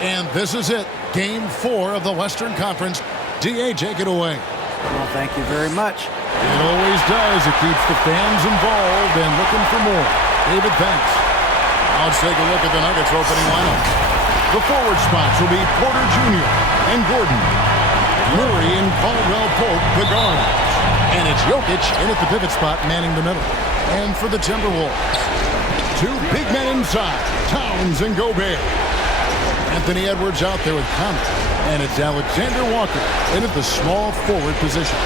And this is it. Game 4 of the Western Conference. D.A., take it away. Well, thank you very much. It always does. It keeps the fans involved and looking for more. David, thanks. Now let's take a look at the Nuggets opening lineup. The forward spots will be Porter Jr. and Gordon. Murray and Caldwell Pope, the guards. And it's Jokic in at the pivot spot, manning the middle. And for the Timberwolves, two big men inside, Towns and Gobert. Anthony Edwards out there with Conley. And it's Alexander Walker in at the small forward position.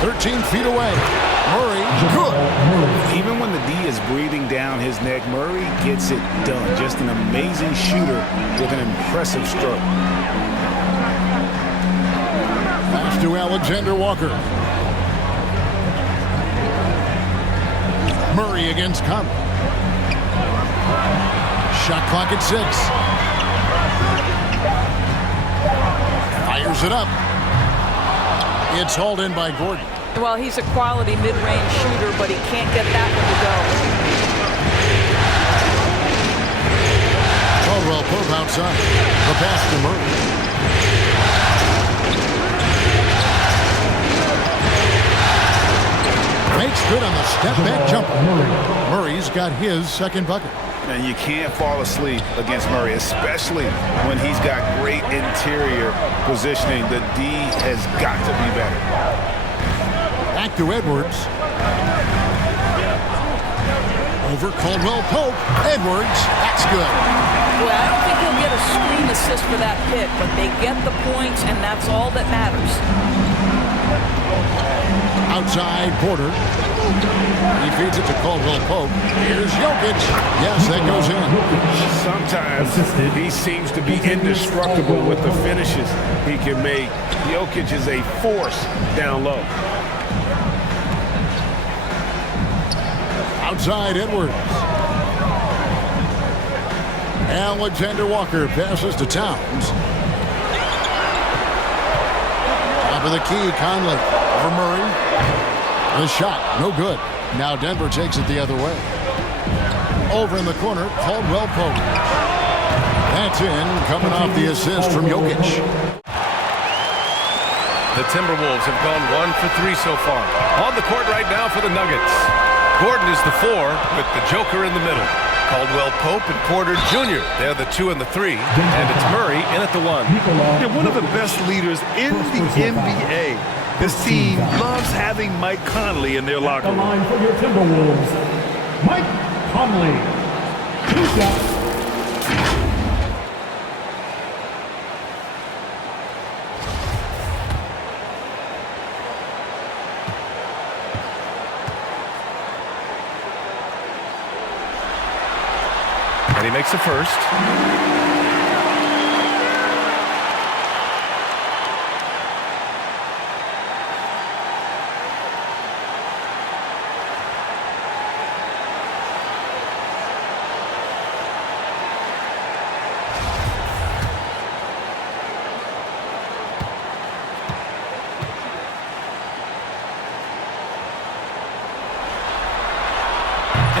13 feet away. Murray, good. Even when the D is breathing down his neck, Murray gets it done. Just an amazing shooter with an impressive stroke. Pass to Alexander Walker. Murray against Conley. Shot clock at 6. Fires it up. It's hauled in by Gordon. Well, he's a quality mid-range shooter, but he can't get that one to go. Caldwell Pope outside. The pass to Murray. Makes good on the step-back jumper. Murray's got his second bucket. And you can't fall asleep against Murray, especially when he's got great interior positioning. The D has got to be better. Back to Edwards. Over Caldwell Pope. Edwards, that's good. Well, I don't think he'll get a screen assist for that pick, but they get the points, and that's all that matters. Outside, Porter. He feeds it to Caldwell Pope. Here's Jokic. Yes, that goes in. Sometimes he seems to be indestructible with the finishes he can make. Jokic is a force down low. Outside, Edwards. Alexander Walker passes to Towns. Top of the key, Conley. Over Murray. The shot, no good. Now Denver takes it the other way. Over in the corner, Caldwell Pope. That's in, coming off the assist from Jokic. The Timberwolves have gone 1 for 3 so far. On the court right now for the Nuggets. Gordon is the 4 with the Joker in the middle. Caldwell Pope and Porter Jr. They're the 2 and the 3. And it's Murray in at the 1. They're one of the best leaders in the NBA. This team loves having Mike Conley in their locker room. The line for your Timberwolves, Mike Conley. And he makes the first.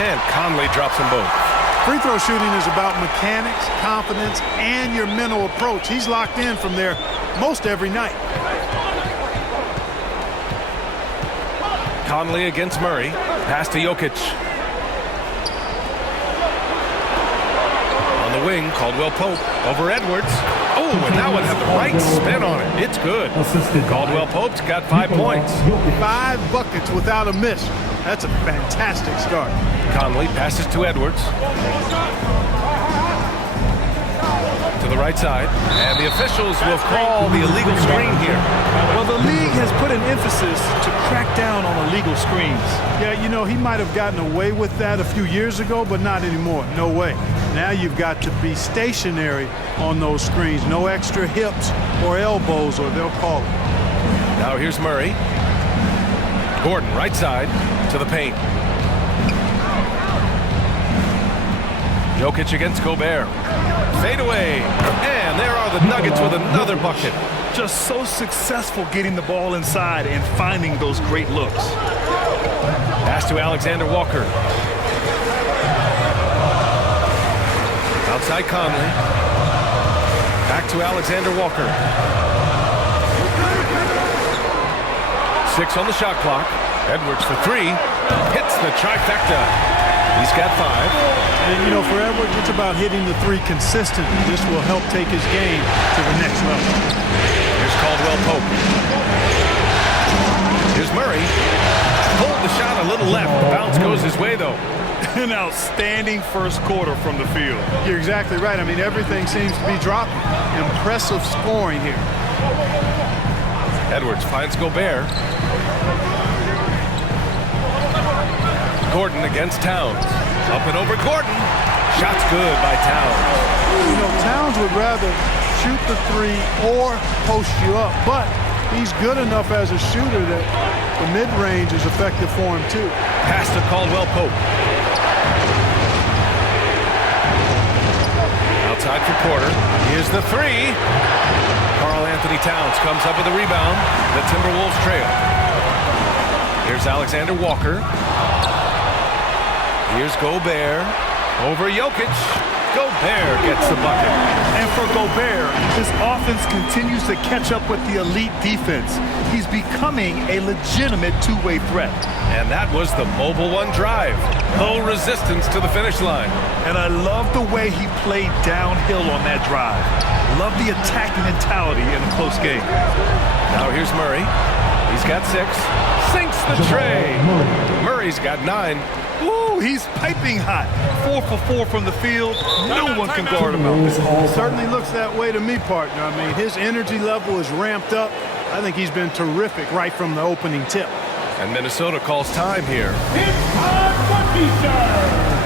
And Conley drops them both. Free throw shooting is about mechanics, confidence, and your mental approach. He's locked in from there most every night. Conley against Murray. Pass to Jokic. On the wing, Caldwell Pope over Edwards. Oh, and that one had the right spin on it. It's good. Caldwell Pope's got 5 points. 5 buckets without a miss. That's a fantastic start. Conley passes to Edwards. To the right side. And the officials will call the illegal screen here. Well, the league has put an emphasis to crack down on illegal screens. Yeah, you know, he might have gotten away with that a few years ago, but not anymore. No way. Now you've got to be stationary on those screens. No extra hips or elbows, or they'll call it. Now here's Murray. Gordon, right side, to the paint. Jokic against Gobert. Fade away. And there are the Nuggets with another bucket. Just so successful getting the ball inside and finding those great looks. Pass to Alexander Walker. Outside Conley. Back to Alexander Walker. 6 on the shot clock. Edwards for 3. Hits the trifecta. He's got 5. And, you know, for Edwards, it's about hitting the 3 consistently. This will help take his game to the next level. Here's Caldwell Pope. Here's Murray. Pulled the shot a little left. The bounce goes his way, though. An outstanding first quarter from the field. You're exactly right. I mean, everything seems to be dropping. Impressive scoring here. Edwards finds Gobert. Gordon against Towns. Up and over Gordon. Shot's good by Towns. You know, Towns would rather shoot the 3 or post you up, but he's good enough as a shooter that the mid-range is effective for him, too. Pass to Caldwell Pope. Outside for Porter. Here's the 3. Karl Anthony Towns comes up with a rebound. The Timberwolves trail. Here's Alexander Walker. Here's Gobert. Over Jokic. Gobert gets the bucket. And for Gobert, his offense continues to catch up with the elite defense. He's becoming a legitimate two-way threat. And that was the mobile 1 drive. Low resistance to the finish line. And I love the way he played downhill on that drive. Love the attacking mentality in a close game. Now here's Murray. He's got 6. Sinks the tray. Murray's got 9. Ooh, he's piping hot. 4 for 4 from the field. No one can guard him out. Certainly looks that way to me, partner. I mean, his energy level is ramped up. I think he's been terrific right from the opening tip. And Minnesota calls time here. It's time for feature.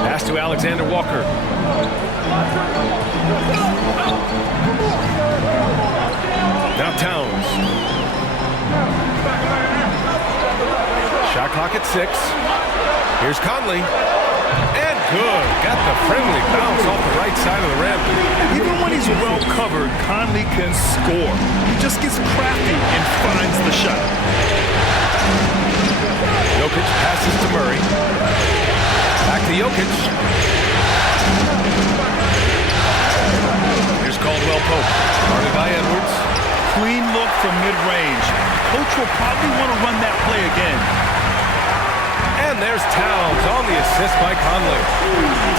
Pass to Alexander Walker. Now Towns. Shot clock at 6. Here's Conley. And good. Got the friendly bounce off the right side of the rim. Even when he's well covered, Conley can score. He just gets crafty and finds the shot. Jokic passes to Murray. Back to Jokic. Here's Caldwell Pope. Guarded by Edwards. Clean look from mid-range. Coach will probably want to run that play again. And there's Towns on the assist by Conley.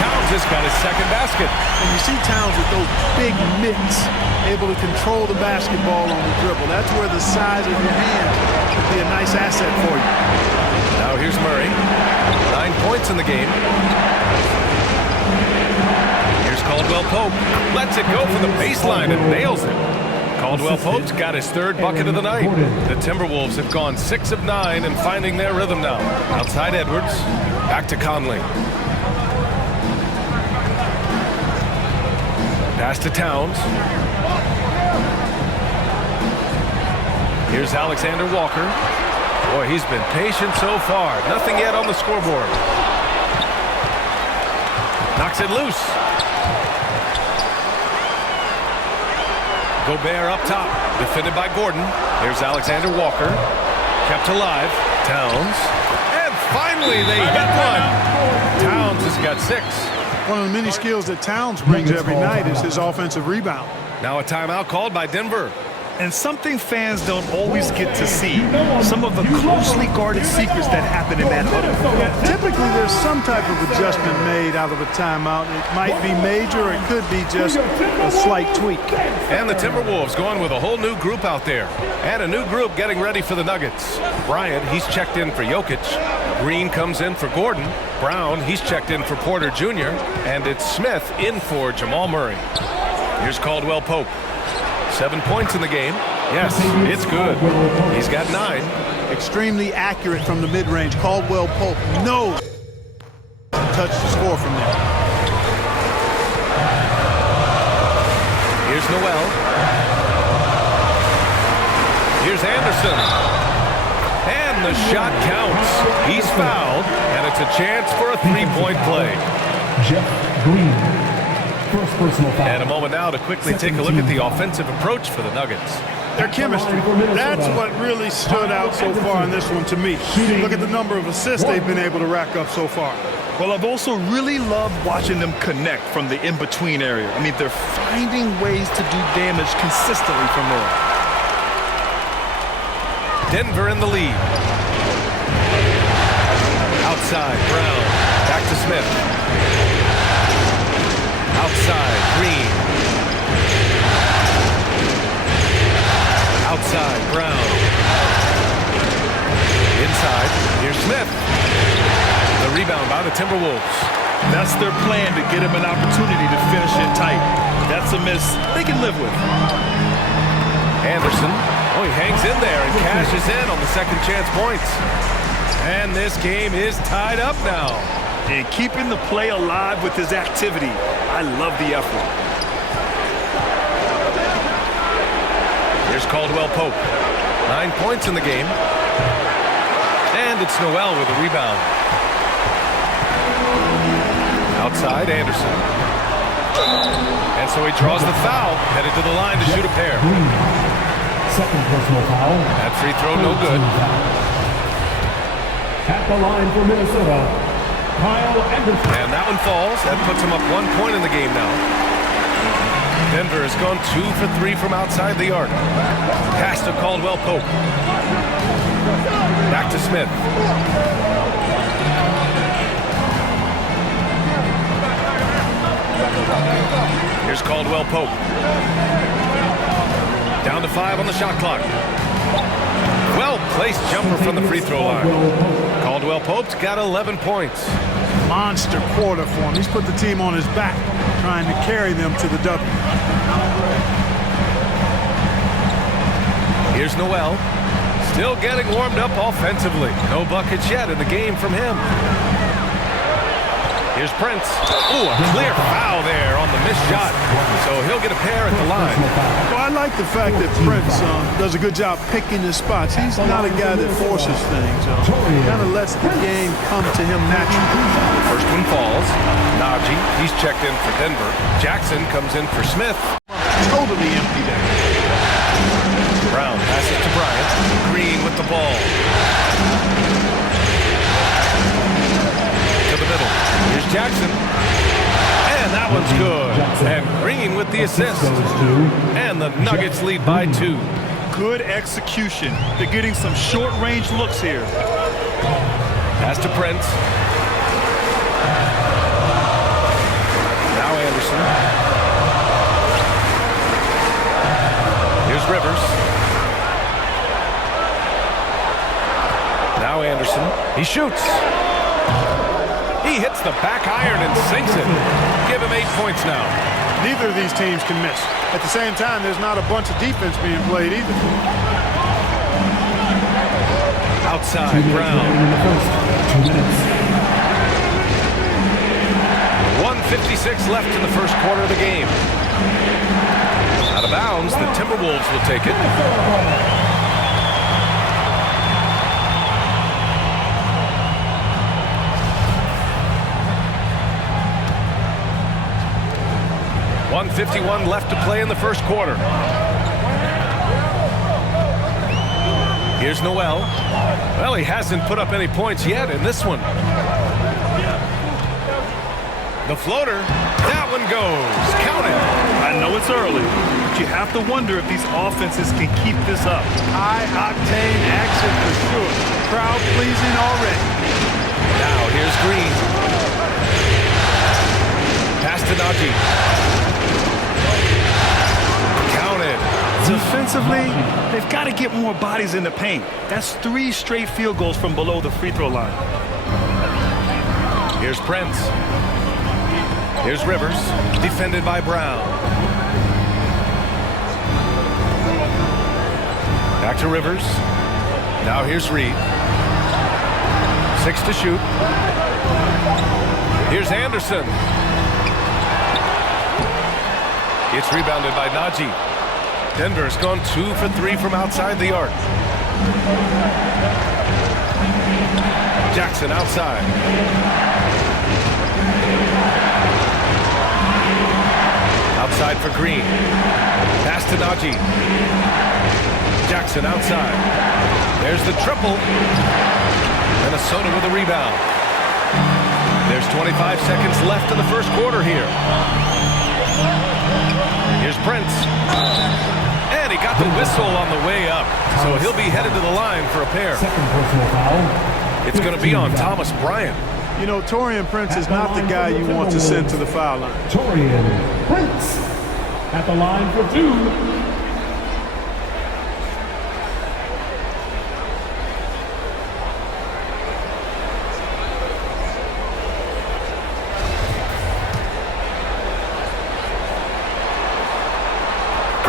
Towns has got his second basket. And you see Towns with those big mitts, able to control the basketball on the dribble. That's where the size of your hand could be a nice asset for you. Now here's Murray. 9 points in the game. Here's Caldwell Pope. Lets it go from the baseline and nails it. Caldwell Pope's got his 3rd bucket of the night. The Timberwolves have gone 6 of 9 and finding their rhythm now. Outside Edwards. Back to Conley. Pass to Towns. Here's Alexander Walker. Boy, he's been patient so far. Nothing yet on the scoreboard. Knocks it loose. Gobert up top. Defended by Gordon. Here's Alexander Walker. Kept alive. Towns. And finally they hit one. Towns has got 6. One of the many skills that Towns brings every night is his offensive rebound. Now a timeout called by Denver. And something fans don't always get to see, some of the closely guarded secrets that happen in that huddle. Typically, there's some type of adjustment made out of a timeout. It might be major, or it could be just a slight tweak. And the Timberwolves going with a whole new group out there. And a new group getting ready for the Nuggets. Bryant, he's checked in for Jokic. Green comes in for Gordon. Brown, he's checked in for Porter Jr. And it's Smith in for Jamal Murray. Here's Caldwell Pope. 7 points in the game. Yes, it's good. He's got 9. Extremely accurate from the mid-range. Caldwell Pope knows to touch the score from there. Here's Noel. Here's Anderson. And the shot counts. He's fouled, and it's a chance for a 3-point play. Jeff Green. First personal foul. And a moment now to quickly take a look at the offensive approach for the Nuggets. Their chemistry. That's what really stood out so far in this one to me. Look at the number of assists they've been able to rack up so far. Well, I've also really loved watching them connect from the in-between area. I mean, they're finding ways to do damage consistently from there. Denver in the lead. Outside, Brown. Back to Smith. Outside, Green. Outside, Brown. Inside, here's Smith. The rebound by the Timberwolves. That's their plan, to get him an opportunity to finish it tight. That's a miss they can live with. Anderson. Oh, he hangs in there and cashes in on the second chance points. And this game is tied up now. And keeping the play alive with his activity. I love the effort. Here's Caldwell Pope. 9 points in the game. And it's Noel with a rebound. Outside, Anderson. And so he draws the foul, headed to the line to shoot a pair. Second personal foul. That free throw no good. At the line for Minnesota, Kyle Anderson. And that one falls. That puts him up 1 point in the game now. Denver has gone 2 for 3 from outside the arc. Pass to Caldwell Pope. Back to Smith. Here's Caldwell Pope. Down to 5 on the shot clock. Well-placed jumper from the free throw line. Caldwell Pope's got 11 points. Monster quarter for him. He's put the team on his back, trying to carry them to the W. Here's Noel. Still getting warmed up offensively. No buckets yet in the game from him. Here's Prince. Ooh, a clear foul there on the missed shot. So he'll get a pair at the line. Well, I like the fact that Prince does a good job picking his spots. He's not a guy that forces things. He kind of lets the game come to him naturally. First one falls. Najee, he's checked in for Denver. Jackson comes in for Smith. Totally empty there. Brown passes to Bryant. Green with the ball. To the middle. Here's Jackson. And that one's good. And Green with the assist. And the Nuggets lead by 2. Good execution. They're getting some short-range looks here. Pass to Prince. Now Anderson. Here's Rivers. Now Anderson. He shoots. He hits the back iron and sinks it. Give him 8 points now. Neither of these teams can miss. At the same time, there's not a bunch of defense being played either. Outside, Brown. 1:56 left in the first quarter of the game. Out of bounds, the Timberwolves will take it. .51 left to play in the first quarter. Here's Noel. Well, he hasn't put up any points yet in this one. The floater. That one goes. Count it. I know it's early, but you have to wonder if these offenses can keep this up. High-octane action for sure. Crowd-pleasing already. Now, here's Green. Pass to Najee. Defensively, they've got to get more bodies in the paint. That's 3 straight field goals from below the free throw line. Here's Prince. Here's Rivers, defended by Brown. Back to Rivers. Now here's Reed. 6 to shoot. Here's Anderson. It's rebounded by Najee. Denver's gone 2 for 3 from outside the arc. Jackson outside. Outside for Green. Pass to Najee. Jackson outside. There's the triple. Minnesota with a rebound. There's 25 seconds left in the first quarter here. Here's Prince. And he got the whistle on the way up. So he'll be headed to the line for a pair. Second personal foul. It's going to be on Thomas Bryant. You know, Taurean Prince is not the guy you want to send to the foul line. Taurean Prince at the line for two.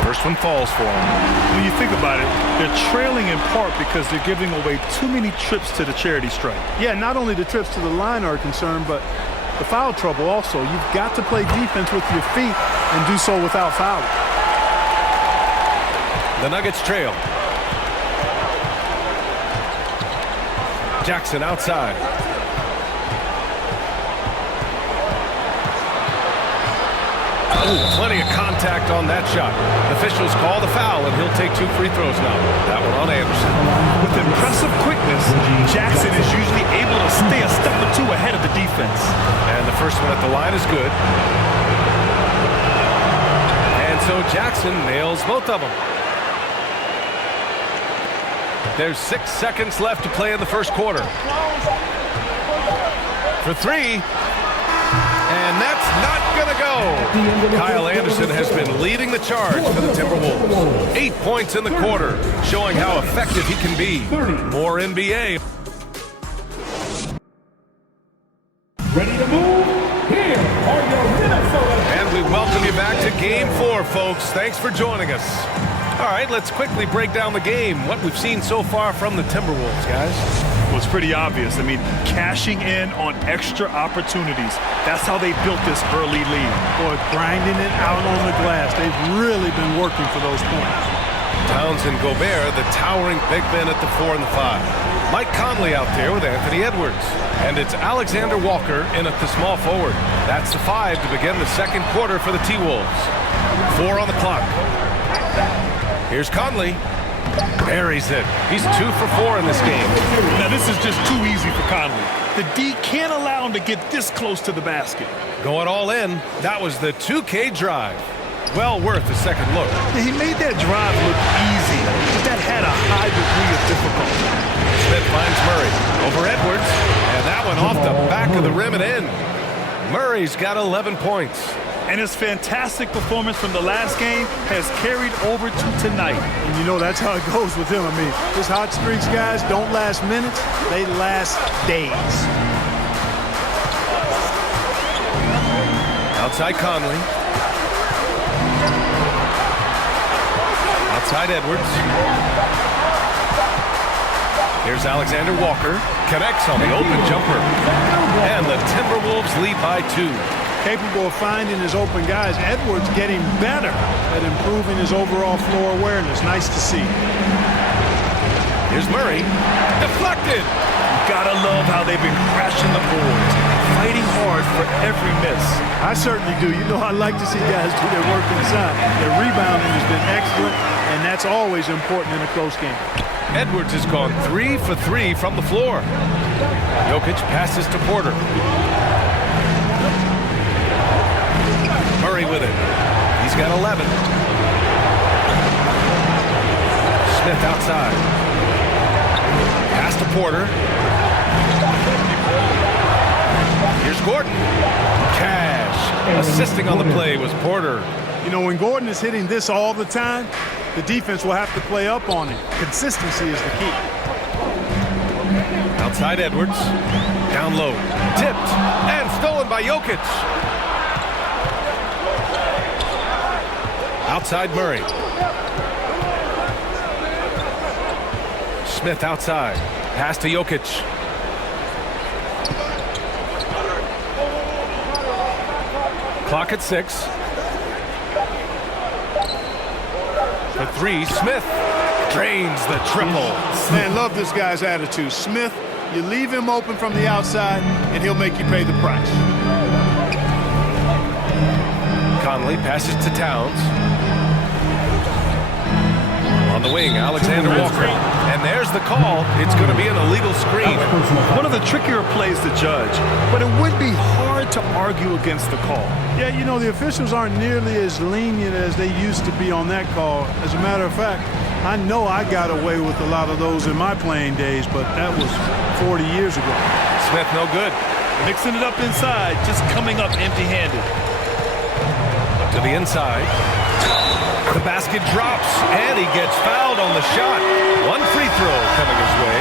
First one falls for him. When you think about it, they're trailing in part because they're giving away too many trips to the charity stripe. Yeah, not only the trips to the line are concerned, but the foul trouble also. You've got to play defense with your feet and do so without fouling. The Nuggets trail. Jackson outside. Ooh, plenty of contact on that shot. Officials call the foul, and he'll take 2 free throws now. That one on Anderson. With impressive quickness, Jackson is usually able to stay a step or two ahead of the defense. And the first one at the line is good. And so Jackson nails both of them. There's 6 seconds left to play in the first quarter. For 3. And that's not going to go. Kyle Anderson has been leading the charge for the Timberwolves. 8 points in the quarter, showing how effective he can be. More NBA. Ready to move? Here are your Minnesota. And we welcome you back to Game 4, folks. Thanks for joining us. All right, let's quickly break down the game. What we've seen so far from the Timberwolves, guys. Well, it's pretty obvious. I mean, cashing in on extra opportunities. That's how they built this early lead. Boy, grinding it out on the glass. They've really been working for those points. Towns and Gobert, the towering big men at the 4 and the 5. Mike Conley out there with Anthony Edwards. And it's Alexander Walker in at the small forward. That's the 5 to begin the second quarter for the T-Wolves. 4 on the clock. Here's Conley. Buries it. He's 2 for 4 in this game. Now, this is just too easy for Conley. The D can't allow him to get this close to the basket. Going all in. That was the 2K drive. Well worth a second look. Yeah, he made that drive look easy, but that had a high degree of difficulty. Smith finds Murray over Edwards, and that one off the back of the rim and in. Murray's got 11 points. And his fantastic performance from the last game has carried over to tonight. And you know that's how it goes with him. I mean, his hot streaks, guys, don't last minutes. They last days. Outside Conley. Outside Edwards. Here's Alexander Walker. Connects on the open jumper. And the Timberwolves lead by 2. Capable of finding his open guys. Edwards getting better at improving his overall floor awareness. Nice to see. Here's Murray. Deflected. Gotta love how they've been crashing the boards, fighting hard for every miss. I certainly do. You know, I like to see guys do their work inside. Their rebounding has been excellent, and that's always important in a close game. Edwards has gone 3 for 3 from the floor. Jokic passes to Porter. Murray with it. He's got 11. Smith outside. Pass to Porter. Here's Gordon. Cash. Assisting on the play was Porter. You know, when Gordon is hitting this all the time, the defense will have to play up on it. Consistency is the key. Outside Edwards. Down low. Tipped. And stolen by Jokic. Outside Murray. Smith outside. Pass to Jokic. Clock at 6. For 3, Smith drains the triple. Man, love this guy's attitude. Smith, you leave him open from the outside, and he'll make you pay the price. Conley passes to Towns. On the wing, Alexander Walker. And there's the call. It's going to be an illegal screen. One of the trickier plays to judge, but it would be hard to argue against the call. Yeah, you know, the officials aren't nearly as lenient as they used to be on that call. As a matter of fact, I know I got away with a lot of those in my playing days, but that was 40 years ago. Smith, no good. Mixing it up inside, just coming up empty-handed. To the inside. The basket drops, and he gets fouled on the shot. One free throw coming his way.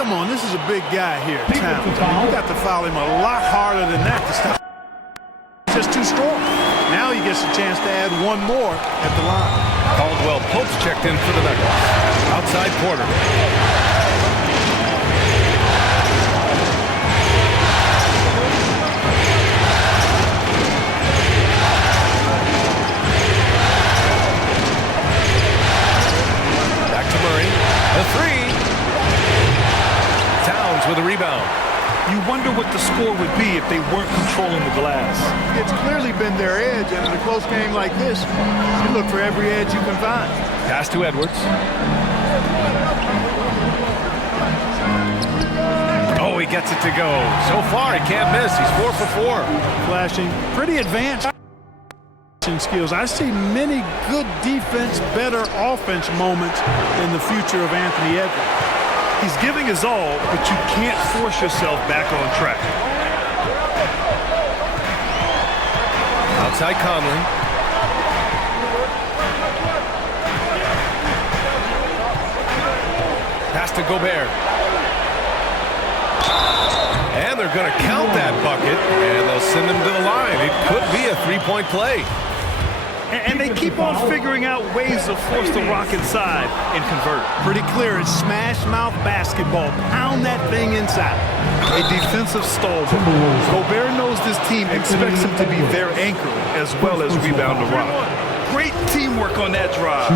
Come on, this is a big guy here, Towns. You got to foul him a lot harder than that to stop. Just too strong. Now he gets a chance to add one more at the line. Caldwell Pope's checked in for the Nuggets. Outside Porter. Back to Murray. A three. Towns with a rebound. You wonder what the score would be if they weren't controlling the glass. It's clearly been their edge, and in a close game like this, you look for every edge you can find. Pass to Edwards. Oh, he gets it to go. So far, he can't miss. He's 4 for 4. Flashing, pretty advanced skills. I see many good defense, better offense moments in the future of Anthony Edwards. He's giving his all, but you can't force yourself back on track. Outside Conley. Pass to Gobert. And they're going to count that bucket, and they'll send him to the line. It could be a three-point play. And they keep on figuring out ways to force the rock inside and convert. Pretty clear. It's smash mouth basketball. Pound that thing inside. A defensive stalwart. Gobert knows this team expects him to be their anchor as well as rebound the rock. Great teamwork on that drive,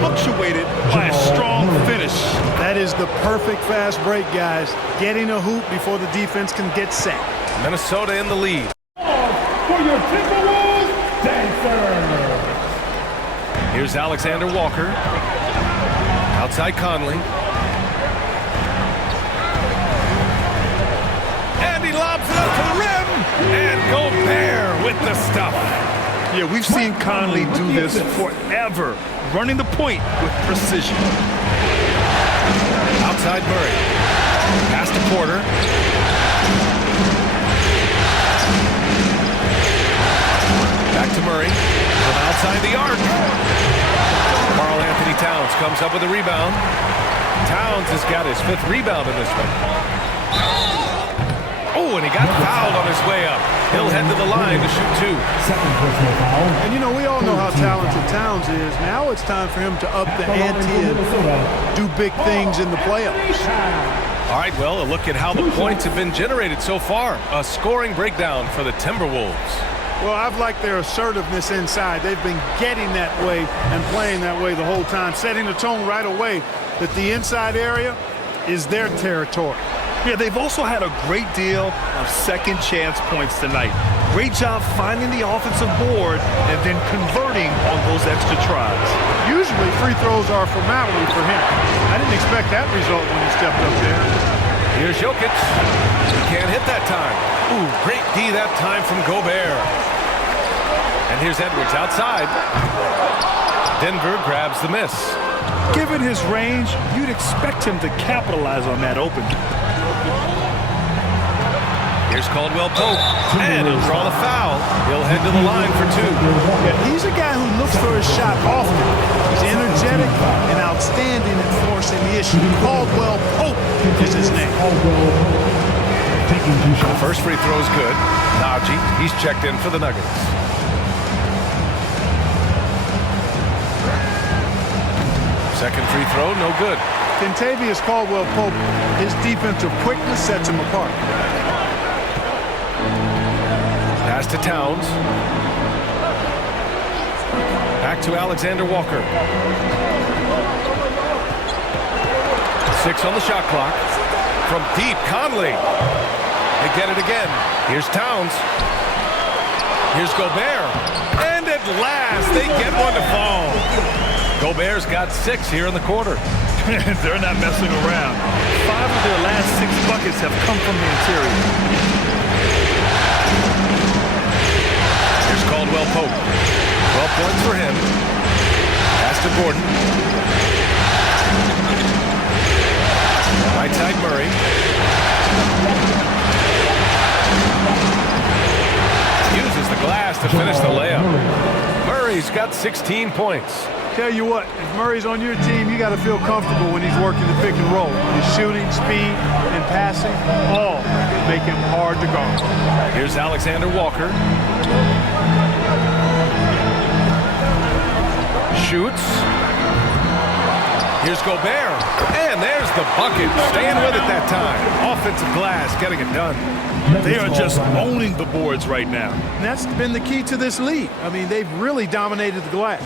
punctuated by a strong finish. That is the perfect fast break, guys. Getting a hoop before the defense can get set. Minnesota in the lead. For your Timberwolves, Dancer. Here's Alexander Walker. Outside Conley. And he lobs it up to the rim. And Gobert with the stuff. Yeah, we've seen Conley do this forever, running the point with precision. Outside Murray. Pass to Porter. Back to Murray. From outside the arc. Karl Anthony Towns comes up with a rebound. Towns has got his 5th rebound in this one. Oh, and he got fouled on his way up. He'll head to the line to shoot 2. Second personal foul. And you know, we all know how talented Towns is. Now it's time for him to up the ante and do big things in the playoffs. All right, well, a look at how the points have been generated so far. A scoring breakdown for the Timberwolves. Well, I've liked their assertiveness inside. They've been getting that way and playing that way the whole time, setting the tone right away that the inside area is their territory. Yeah, they've also had a great deal of second chance points tonight. Great job finding the offensive board and then converting on those extra tries. Usually free throws are a formality for him. I didn't expect that result when he stepped up there. Here's Jokic. He can't hit that time. Ooh, great D that time from Gobert. And here's Edwards outside. Denver grabs the miss. Given his range, you'd expect him to capitalize on that opening. Here's Caldwell Pope, and he'll draw the foul. He'll head to the line for 2. Yeah, he's a guy who looks for his shot often. He's energetic and outstanding at forcing the issue. Caldwell Pope is his name. The first free throw is good. Najee, he's checked in for the Nuggets. Second free throw, no good. Kentavious Caldwell Pope, his defensive quickness sets him apart. Pass to Towns. Back to Alexander Walker. 6 on the shot clock. From deep, Conley. They get it again. Here's Towns. Here's Gobert. And at last, they get one to fall. Gobert's got 6 here in the quarter. They're not messing around. 5 of their last 6 buckets have come from the interior. Here's Caldwell Pope. 12 points for him. Pass to Gordon. Right side Murray. Uses the glass to finish the layup. Murray's got 16 points. Tell you what, if Murray's on your team, you got to feel comfortable when he's working the pick and roll. His shooting, speed, and passing all make him hard to guard. Here's Alexander Walker. Shoots. Here's Gobert. And there's the bucket. Staying with it that time. Offensive glass getting it done. They are just owning the boards right now. And that's been the key to this league. I mean, they've really dominated the glass.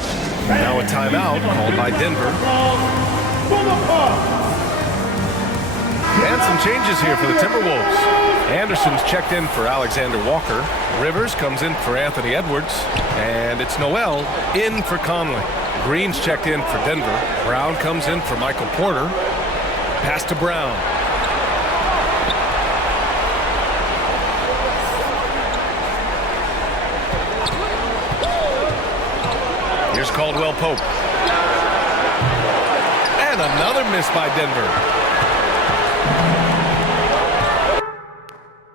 Now a timeout called by Denver. And some changes here for the Timberwolves. Anderson's checked in for Alexander Walker. Rivers comes in for Anthony Edwards. And it's Noel in for Conley. Green's checked in for Denver. Brown comes in for Michael Porter. Pass to Brown. Here's Caldwell Pope. And another miss by Denver.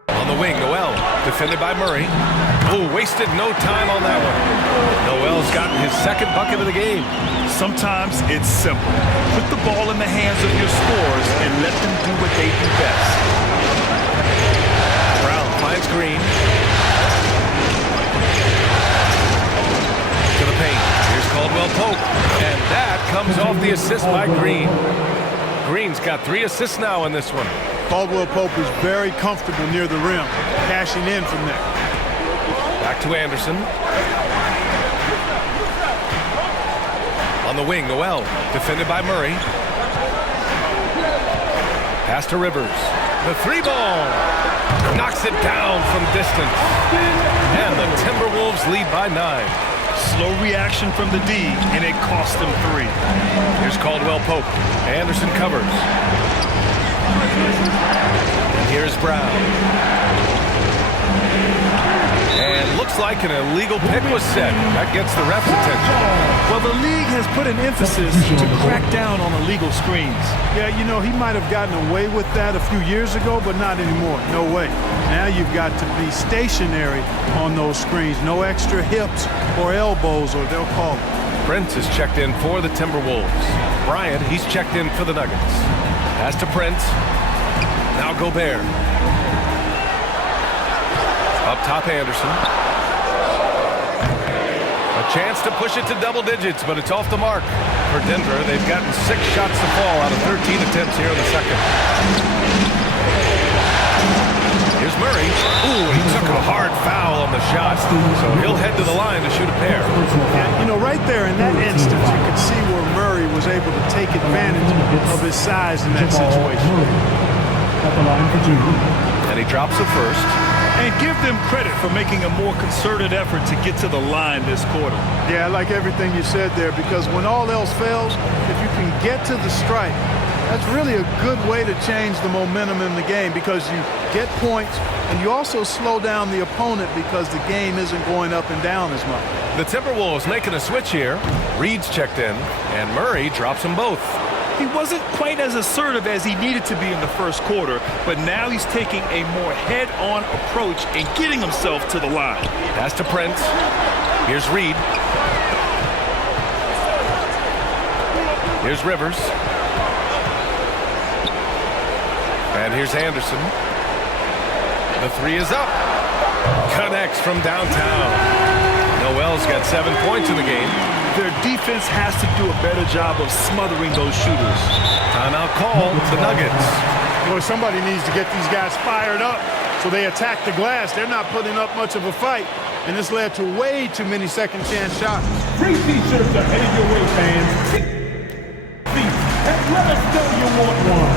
On the wing, Noel, defended by Murray. Oh, wasted no time on that one. Noel's gotten his 2nd bucket of the game. Sometimes it's simple. Put the ball in the hands of your scorers and let them do what they do best. Brown finds Green. To the paint. Here's Caldwell Pope. And that comes off the assist by Green. Green's got 3 assists now in this one. Caldwell Pope is very comfortable near the rim, cashing in from there. Back to Anderson. On the wing, Noel, defended by Murray. Pass to Rivers. The 3-ball. Knocks it down from distance. And the Timberwolves lead by 9. Slow reaction from the D, and it cost them 3. Here's Caldwell Pope. Anderson covers. And here's Brown. And looks like an illegal pick was set. That gets the ref's attention. Well, the league has put an emphasis to crack down on illegal screens. Yeah, you know, he might have gotten away with that a few years ago, but not anymore. No way. Now you've got to be stationary on those screens. No extra hips or elbows, or they'll call it. Prince is checked in for the Timberwolves. Bryant, he's checked in for the Nuggets. Pass to Prince. Now Gobert. Up top, Anderson. A chance to push it to double digits, but it's off the mark. For Denver, they've gotten 6 shots to fall out of 13 attempts here in the second. Here's Murray. Ooh, he took a hard foul on the shot, so he'll head to the line to shoot a pair. Yeah, you know, right there in that instance, you could see where Murray was able to take advantage of his size in that situation. At the line for 2. And he drops the first. And give them credit for making a more concerted effort to get to the line this quarter. Yeah, I like everything you said there, because when all else fails, if you can get to the stripe, that's really a good way to change the momentum in the game, because you get points and you also slow down the opponent because the game isn't going up and down as much. The Timberwolves making a switch here. Reed's checked in, and Murray drops them both. He wasn't quite as assertive as he needed to be in the first quarter, but now he's taking a more head-on approach and getting himself to the line. Pass to Prince. Here's Reed. Here's Rivers. And here's Anderson. The 3 is up. Connects from downtown. Noel's got 7 points in the game. Their defense has to do a better job of smothering those shooters. Timeout call, the Nuggets. Boy, somebody needs to get these guys fired up so they attack the glass. They're not putting up much of a fight, and this led to way too many second chance shots. Free t-shirts are headed your way, fans. And let us know you want one.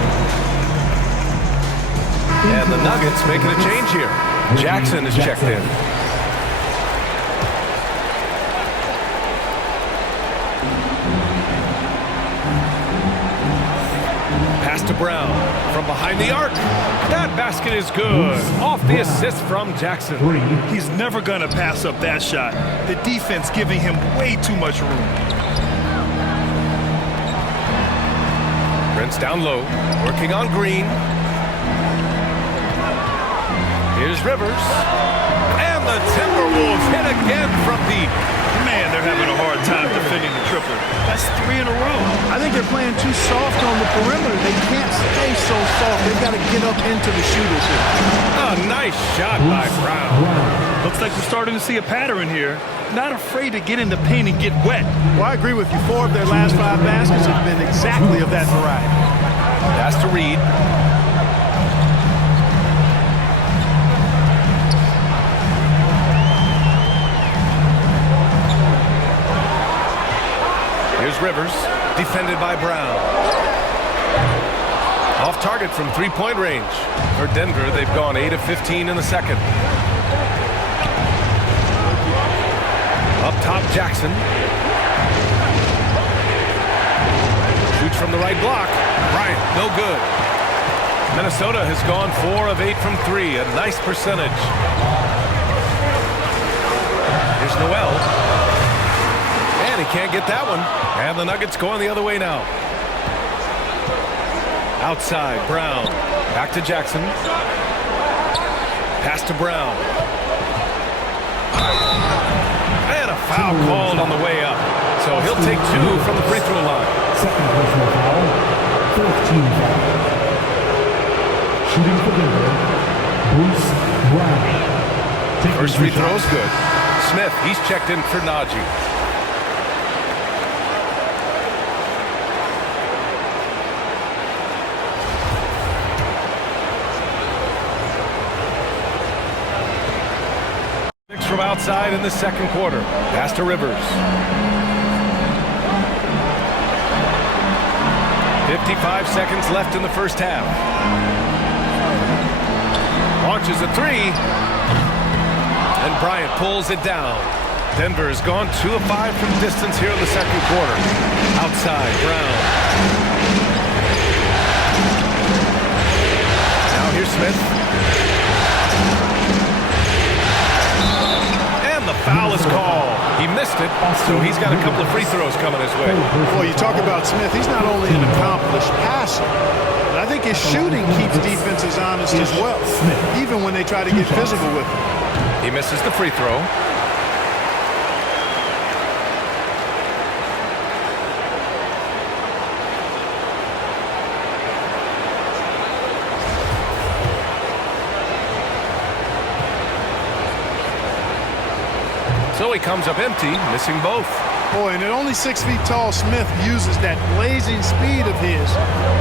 And the Nuggets making a change here. Jackson is checked in. to Brown from behind the arc. That basket is good. Off the assist from Jackson. He's never going to pass up that shot. The defense giving him way too much room. Prince down low, working on Green. Here's Rivers. And the Timberwolves hit again from deep. Man, they're having a hard time defending the triple. That's 3 in a row. I think they're playing too soft on the perimeter. They can't stay so soft. They've got to get up into the shooters here. A nice shot by Brown. Looks like we're starting to see a pattern here. Not afraid to get in the paint and get wet. Well, I agree with you. 4 of their last 5 baskets have been exactly of that variety. Pass to Reed. Here's Rivers, defended by Brown. Off target from three-point range. For Denver, they've gone 8 of 15 in the second. Up top, Jackson. Shoots from the right block. Bryant, no good. Minnesota has gone 4 of 8 from 3, a nice percentage. Here's Noel. And he can't get that one. And the Nuggets going the other way now. Outside, Brown. Back to Jackson. Pass to Brown. And a foul called on the way up. So he'll take 2 from the free throw line. Second personal foul, 14 foul. Shooting for Denver, Bruce Brown. First free throw is good. Smith, he's checked in for Najee. From outside in the second quarter. Pass to Rivers. 55 seconds left in the first half. Launches a 3. And Bryant pulls it down. Denver has gone 2 of 5 from distance here in the second quarter. Outside, Brown. Now here's Smith. Foul is called. He missed it, so he's got a couple of free throws coming his way. Well, you talk about Smith. He's not only an accomplished passer, but I think his shooting keeps defenses honest as well, even when they try to get physical with him. He misses the free throw. So he comes up empty, missing both. Boy, and at only 6 feet tall, Smith uses that blazing speed of his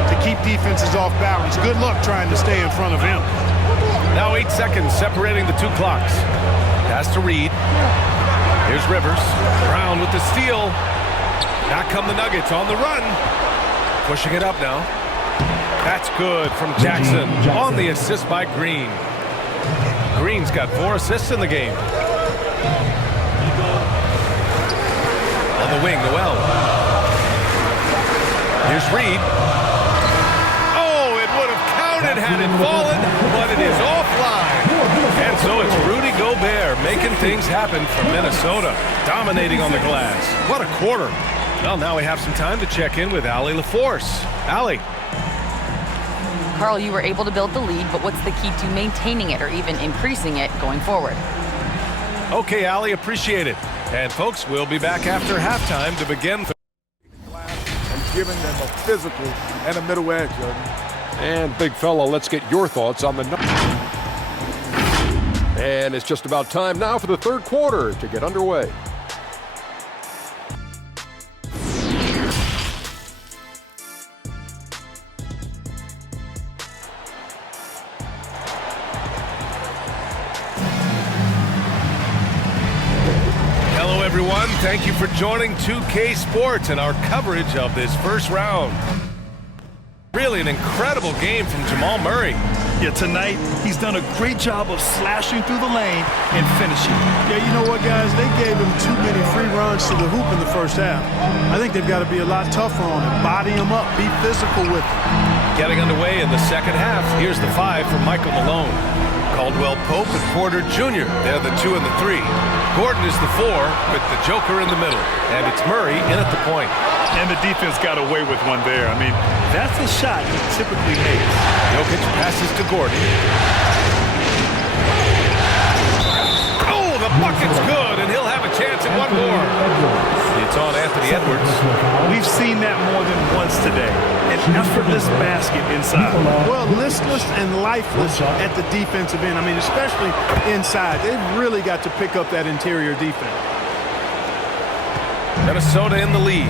to keep defenses off balance. Good luck trying to stay in front of him. Now 8 seconds separating the 2 clocks. Pass to Reed. Here's Rivers. Brown with the steal. Back come the Nuggets on the run. Pushing it up now. That's good from Jackson on the assist by Green. Green's got 4 assists in the game. On the wing, Noel. Here's Reed. Oh, it would have counted had it fallen, but it is offline. And so it's Rudy Gobert making things happen for Minnesota, dominating on the glass. What a quarter. Well, now we have some time to check in with Allie LaForce. Allie. Carl, you were able to build the lead, but what's the key to maintaining it or even increasing it going forward? Okay, Allie, appreciate it. And folks, we'll be back after halftime to begin. And giving them a physical and a middle edge. And big fella, let's get your thoughts on the. And it's just about time now for the third quarter to get underway. Everyone, thank you for joining 2K Sports and our coverage of this first round. Really an incredible game from Jamal Murray. Yeah, tonight he's done a great job of slashing through the lane and finishing. Yeah, you know what, guys? They gave him too many free runs to the hoop in the first half. I think they've got to be a lot tougher on him, body him up, be physical with him. Getting underway in the second half. Here's the 5 for Michael Malone. Caldwell Pope and Porter Jr. They're the 2 and the 3. Gordon is the 4 with the Joker in the middle. And it's Murray in at the point. And the defense got away with one there. I mean, that's a shot he typically makes. Jokic passes to Gordon. Oh, the bucket's good, and he'll have a chance at one more. It's on Anthony Edwards. We've seen that more than once today. An effortless basket inside. Well, listless and lifeless at the defensive end. I mean, especially inside. They've really got to pick up that interior defense. Minnesota in the lead.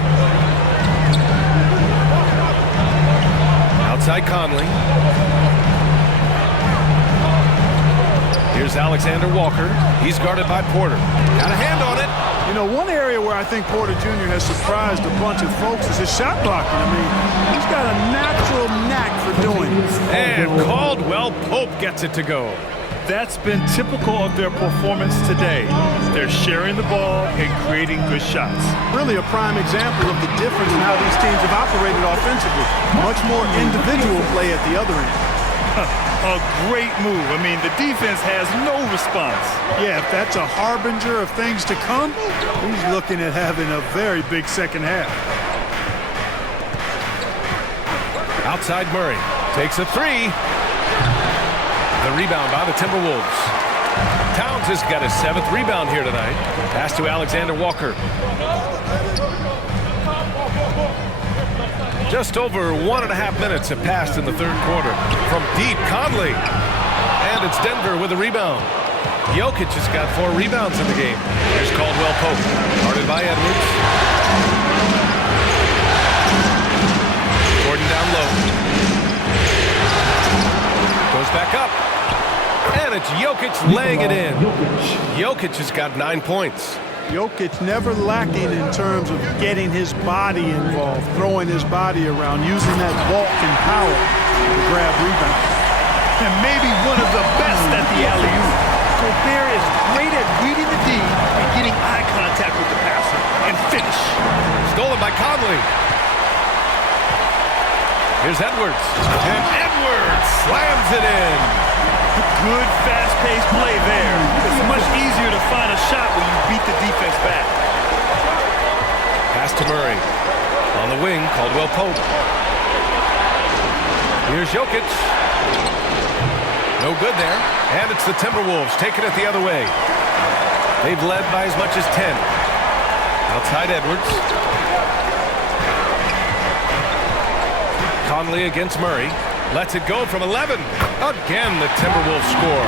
Outside Conley. Here's Alexander Walker. He's guarded by Porter. Got a hand on it. You know, one area where I think Porter Jr. has surprised a bunch of folks is his shot blocking. I mean, he's got a natural knack for doing it. And Caldwell Pope gets it to go. That's been typical of their performance today. They're sharing the ball and creating good shots. Really a prime example of the difference in how these teams have operated offensively. Much more individual play at the other end. A great move. I mean, the defense has no response. Yeah, if that's a harbinger of things to come, he's looking at having a very big second half. Outside Murray. Takes a 3. The rebound by the Timberwolves. Towns has got his 7th rebound here tonight. Pass to Alexander Walker. Just over 1.5 minutes have passed in the third quarter. From deep, Conley. And it's Denver with a rebound. Jokic has got 4 rebounds in the game. Here's Caldwell Pope. Guarded by Edwards. Gordon down low. Goes back up. And it's Jokic laying it in. Jokic has got 9 points. Jokic never lacking in terms of getting his body involved, throwing his body around, using that bulk and power to grab rebounds. And maybe one of the best at the alley-oop. Gobert is great at reading the D and getting eye contact with the passer and finish. Stolen by Conley. Here's Edwards. And Edwards slams it in. Good fast-paced play there. It's much easier to find a shot when you beat the defense back. Pass to Murray. On the wing, Caldwell Pope. Here's Jokic. No good there. And it's the Timberwolves taking it the other way. They've led by as much as 10. Outside Edwards. Conley against Murray. Lets it go from 11. Again, the Timberwolves score.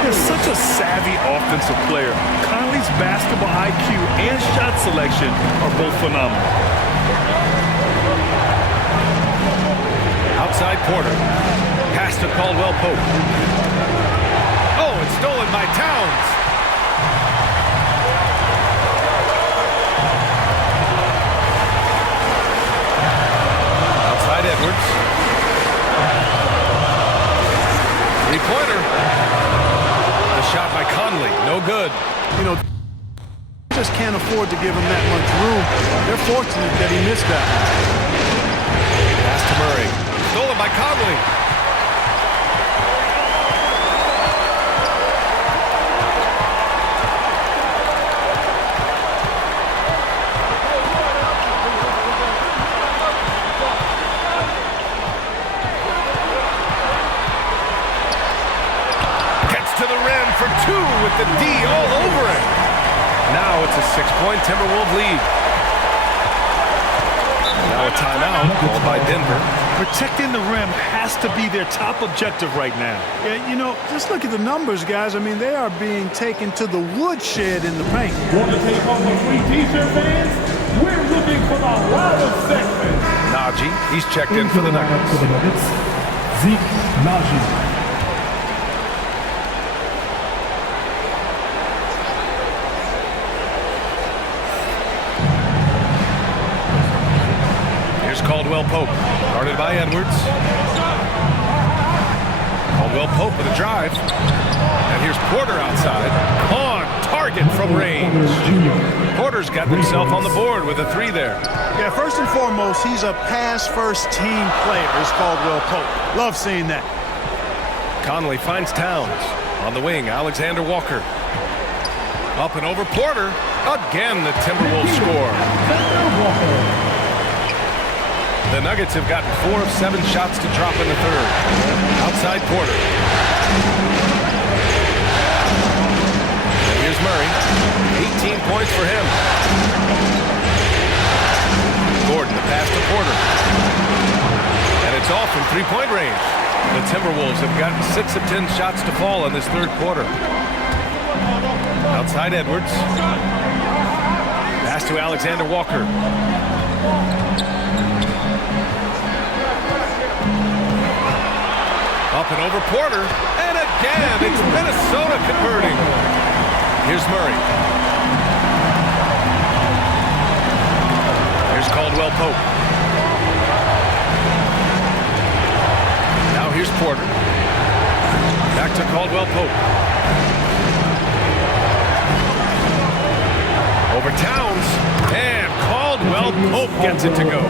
He's such a savvy offensive player. Conley's basketball IQ and shot selection are both phenomenal. Outside Porter. Pass to Caldwell Pope. Oh, it's stolen by Towns. Outside Edwards. Three-pointer. The shot by Conley. No good. You know, just can't afford to give him that much room. They're fortunate that he missed that. Pass to Murray. Stolen by Conley. For 2 with the D all over it. Now it's a 6-point Timberwolves lead. Now a timeout called by Denver. Protecting the rim has to be their top objective right now. Yeah, you know, just look at the numbers, guys. I mean, they are being taken to the woodshed in the paint. Want to take home a free t-shirt, fans? We're looking for the loudest segment. Najee, he's checked in for the Nuggets. Zeke Najee. Caldwell Pope, guarded by Edwards. Caldwell Pope with a drive. And here's Porter outside. On target from range. Porter's got himself on the board with a 3 there. Yeah, first and foremost, he's a pass-first team player, as Caldwell Pope. Love seeing that. Conley finds Towns. On the wing, Alexander Walker. Up and over Porter. Again, the Timberwolves score. The Nuggets have gotten 4 of 7 shots to drop in the third. Outside Porter. And here's Murray. 18 points for him. Gordon, the pass to Porter. And it's off from three-point range. The Timberwolves have gotten 6 of 10 shots to fall in this third quarter. Outside Edwards. Pass to Alexander Walker. Up and over Porter. And again, it's Minnesota converting. Here's Murray. Here's Caldwell Pope. Now here's Porter. Back to Caldwell Pope. Over Towns, and Caldwell Pope gets it to go.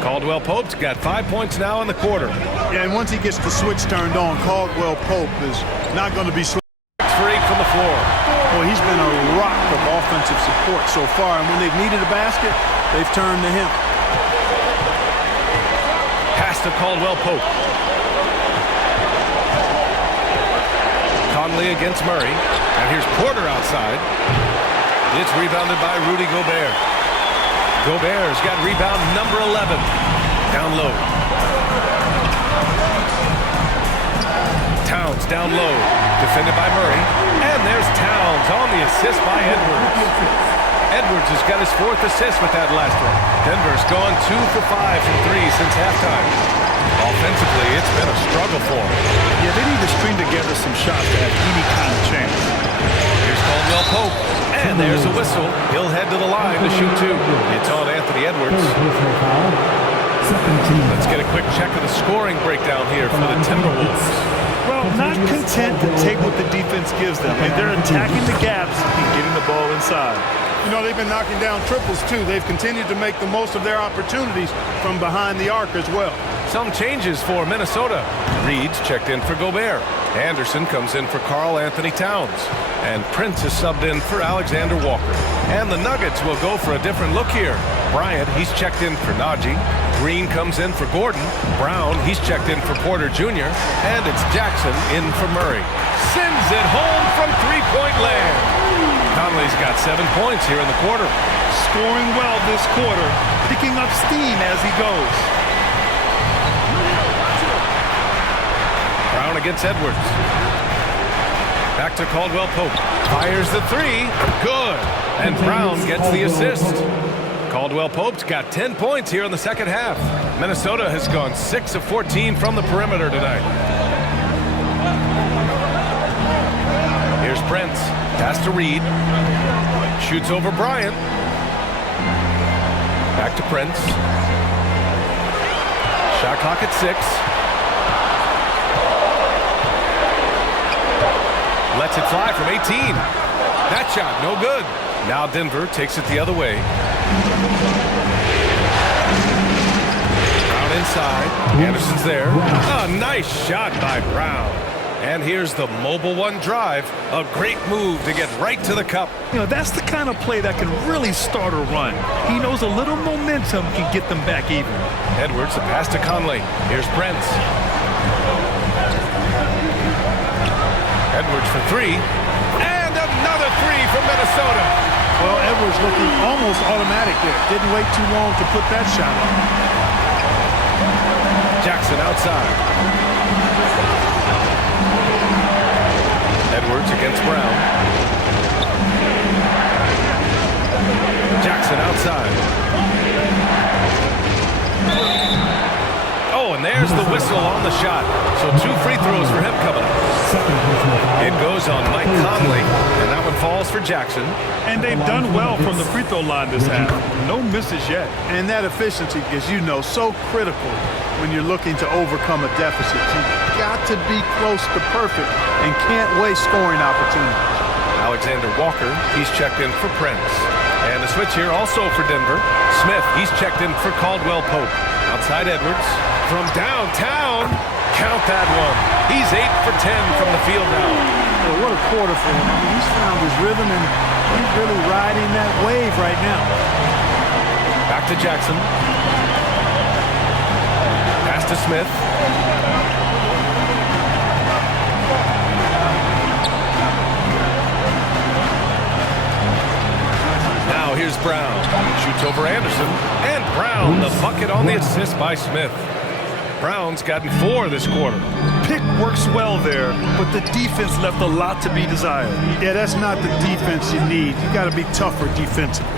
Caldwell Pope's got 5 points now in the quarter. Yeah, and once he gets the switch turned on, Caldwell Pope is not going to be slow. 6 for 8 from the floor. Boy, he's been a rock of offensive support so far, and when they've needed a basket, they've turned to him. Pass to Caldwell Pope. Conley against Murray, and here's Porter outside. It's rebounded by Rudy Gobert. Gobert's got rebound number 11. Down low. Towns down low. Defended by Murray. And there's Towns on the assist by Edwards. Edwards has got his 4th assist with that last one. Denver's gone 2 for 5 from 3 since halftime. Offensively, it's been a struggle for them. Yeah, they need to string together some shots to have any kind of chance. Here's Caldwell Pope. And there's a whistle. He'll head to the line to shoot 2. It's on Anthony Edwards. Let's get a quick check of the scoring breakdown here for the Timberwolves. Well, not content to take what the defense gives them. I mean, they're attacking the gaps and getting the ball inside. You know, they've been knocking down triples, too. They've continued to make the most of their opportunities from behind the arc as well. Some changes for Minnesota. Reed's checked in for Gobert. Anderson comes in for Karl Anthony Towns. And Prince is subbed in for Alexander Walker. And the Nuggets will go for a different look here. Bryant, he's checked in for Najee. Green comes in for Gordon. Brown, he's checked in for Porter Jr. And it's Jackson in for Murray. Sends it home from three-point land. Conley's got 7 points here in the quarter. Scoring well this quarter, picking up steam as he goes. Brown against Edwards. Back to Caldwell Pope. Fires the 3. Good. And Brown gets the assist. Caldwell Pope's got 10 points here in the second half. Minnesota has gone 6 of 14 from the perimeter tonight. Here's Prince. Pass to Reed. Shoots over Bryant. Back to Prince. Shot clock at 6. Lets it fly from 18. That shot, no good. Now Denver takes it the other way. Brown inside. Anderson's there. A nice shot by Brown. And here's the mobile 1 drive. A great move to get right to the cup. You know, that's the kind of play that can really start a run. He knows a little momentum can get them back even. Edwards, the pass to Conley. Here's Prince. Edwards for 3. And another 3 from Minnesota. Well, Edwards looking almost automatic there. Didn't wait too long to put that shot up. Jackson outside. Edwards against Brown. Jackson outside. Oh, and there's the whistle on the shot. So 2 free throws for him coming up. It goes on Mike Conley, and that one falls for Jackson. And they've done well from the free throw line this half. No misses yet. And that efficiency, as you know, so critical when you're looking to overcome a deficit. You've got to be close to perfect and can't waste scoring opportunities. Alexander Walker, he's checked in for Prince. And a switch here also for Denver. Smith, he's checked in for Caldwell Pope. Outside Edwards. From downtown, count that one. He's 8 for 10 from the field now. Well, what a quarter for him. I mean, he's found his rhythm, and he's really riding that wave right now. Back to Jackson. Pass to Smith. Now here's Brown. Shoots over Anderson. And Brown, the bucket on the assist by Smith. Brown's gotten 4 this quarter. Pick works well there, but the defense left a lot to be desired. Yeah, that's not the defense you need. You got to be tougher defensively.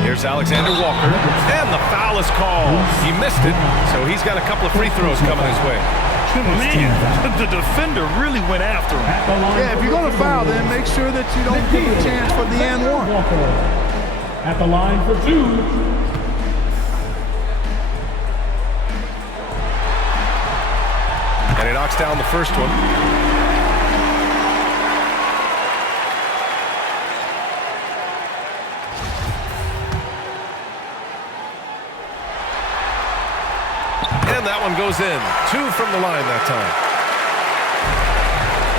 Here's Alexander Walker, and the foul is called. He missed it, so he's got a couple of free throws coming his way. Man, the defender really went after him. Yeah, if you're going to foul, then make sure that you don't give a chance for the and one. At the line for 2. And he knocks down the first one. And that one goes in. 2 from the line that time.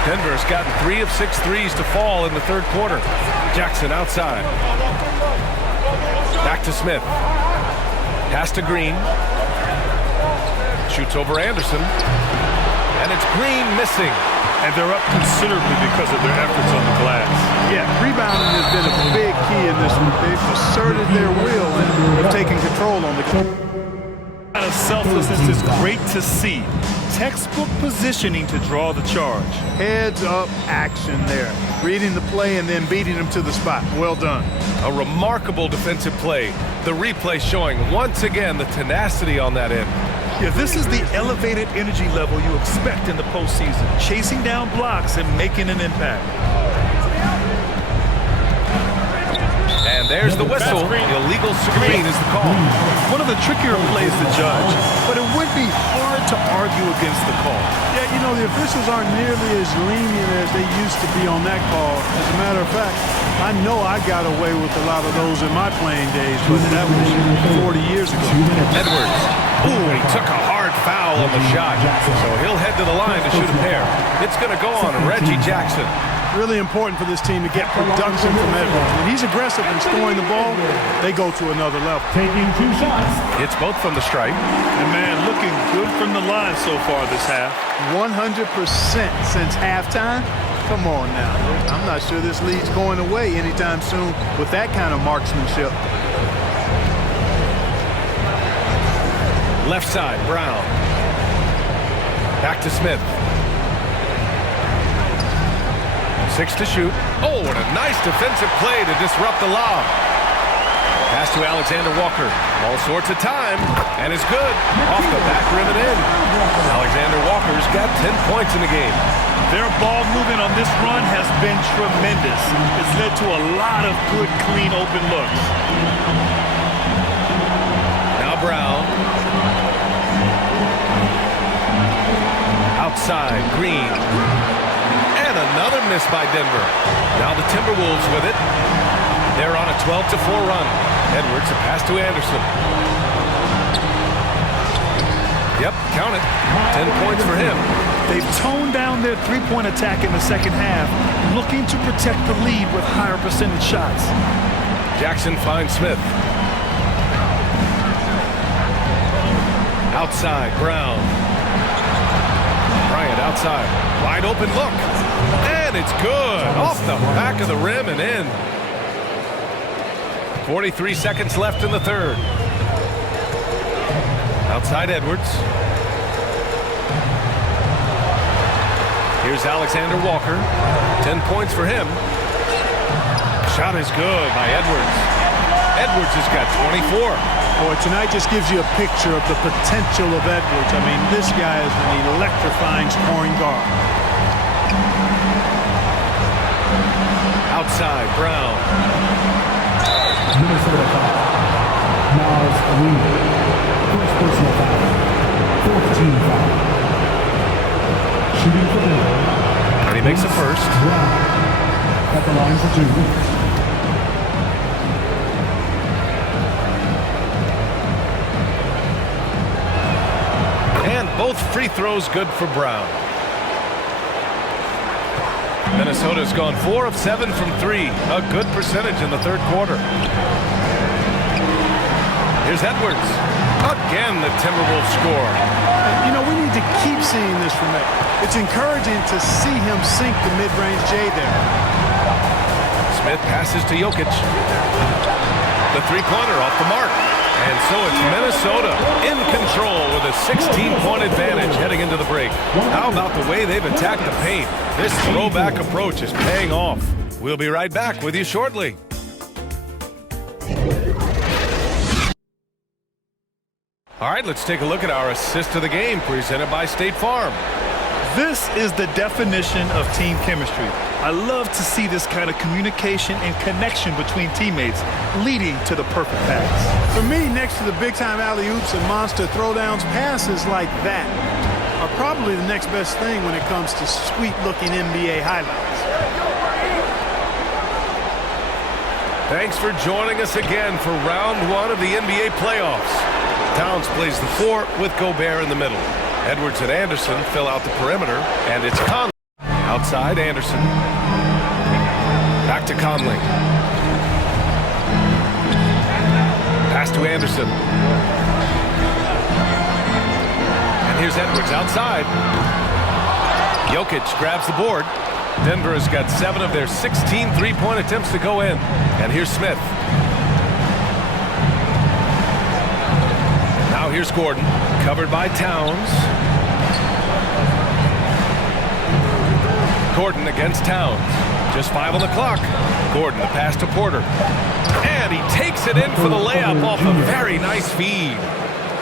Denver's gotten 3 of 6 threes to fall in the third quarter. Jackson outside. Back to Smith. Pass to Green. Shoots over Anderson. And it's Green missing. And they're up considerably because of their efforts on the glass. Yeah, rebounding has been a big key in this one. They've asserted their will and have taken control on the court. Kind of selflessness is great to see. Textbook positioning to draw the charge. Heads up action there. Reading the play and then beating them to the spot. Well done. A remarkable defensive play. The replay showing once again the tenacity on that end. Yeah, this is the elevated energy level you expect in the postseason. Chasing down blocks and making an impact. And there's the whistle. Illegal screen is the call. One of the trickier plays to judge, but it would be hard to argue against the call. Yeah, you know, the officials aren't nearly as lenient as they used to be on that call. As a matter of fact, I know I got away with a lot of those in my playing days, but that was 40 years ago. Edwards. Ooh, he took a hard foul on the shot. So he'll head to the line to shoot a pair. It's going to go on Reggie Jackson. Really important for this team to get production from Edwards. When he's aggressive and scoring the ball, they go to another level. Taking 2 shots. It's both from the stripe. And man, looking good from the line so far this half. 100% since halftime. Come on now. I'm not sure this lead's going away anytime soon with that kind of marksmanship. Left side, Brown. Back to Smith. 6 to shoot. Oh, what a nice defensive play to disrupt the lob. Pass to Alexander Walker. All sorts of time, and it's good. Off the back rim and in. Alexander Walker's got 10 points in the game. Their ball movement on this run has been tremendous. It's led to a lot of good, clean, open looks. Now Brown. Outside, Green. And another miss by Denver. Now the Timberwolves with it. They're on a 12-4 run. Edwards, a pass to Anderson. Yep, count it. 10 points for him. They've toned down their three-point attack in the second half, looking to protect the lead with higher percentage shots. Jackson finds Smith. Outside, Brown. Bryant outside. Wide open look. And it's good. Off the back of the rim and in. 43 seconds left in the third. Outside Edwards. Here's Alexander Walker. 10 points for him. Shot is good by Edwards. Edwards has got 24. Boy, tonight just gives you a picture of the potential of Edwards. I mean, this guy is an electrifying scoring guard. Outside, Brown. Minnesota foul. Miles Arena. First personal foul. 14 foul. Shooting for Denver. And he makes a first. at the line for 2. And both free throws good for Brown. Minnesota's gone 4 of 7 from 3. A good percentage in the third quarter. Here's Edwards. Again, the Timberwolves score. You know, we need to keep seeing this from Ed. It's encouraging to see him sink the mid-range J there. Smith passes to Jokic. The three-pointer off the mark. And so it's Minnesota in control with a 16-point advantage heading into the break. How about the way they've attacked the paint? This throwback approach is paying off. We'll be right back with you shortly. All right, let's take a look at our assist of the game presented by State Farm. This is the definition of team chemistry. I love to see this kind of communication and connection between teammates leading to the perfect pass. For me, next to the big-time alley-oops and monster throwdowns, passes like that are probably the next best thing when it comes to sweet-looking NBA highlights. Thanks for joining us again for round 1 of the NBA playoffs. Towns plays the 4 with Gobert in the middle. Edwards and Anderson fill out the perimeter, and it's Conley. Outside, Anderson. Back to Conley. Pass to Anderson. And here's Edwards outside. Jokic grabs the board. Denver has got 7 of their 16 three-point attempts to go in. And here's Smith. Now here's Gordon, covered by Towns. Gordon against Towns. Just 5 on the clock. Gordon, the pass to Porter. And he takes it in for the layup off a very nice feed.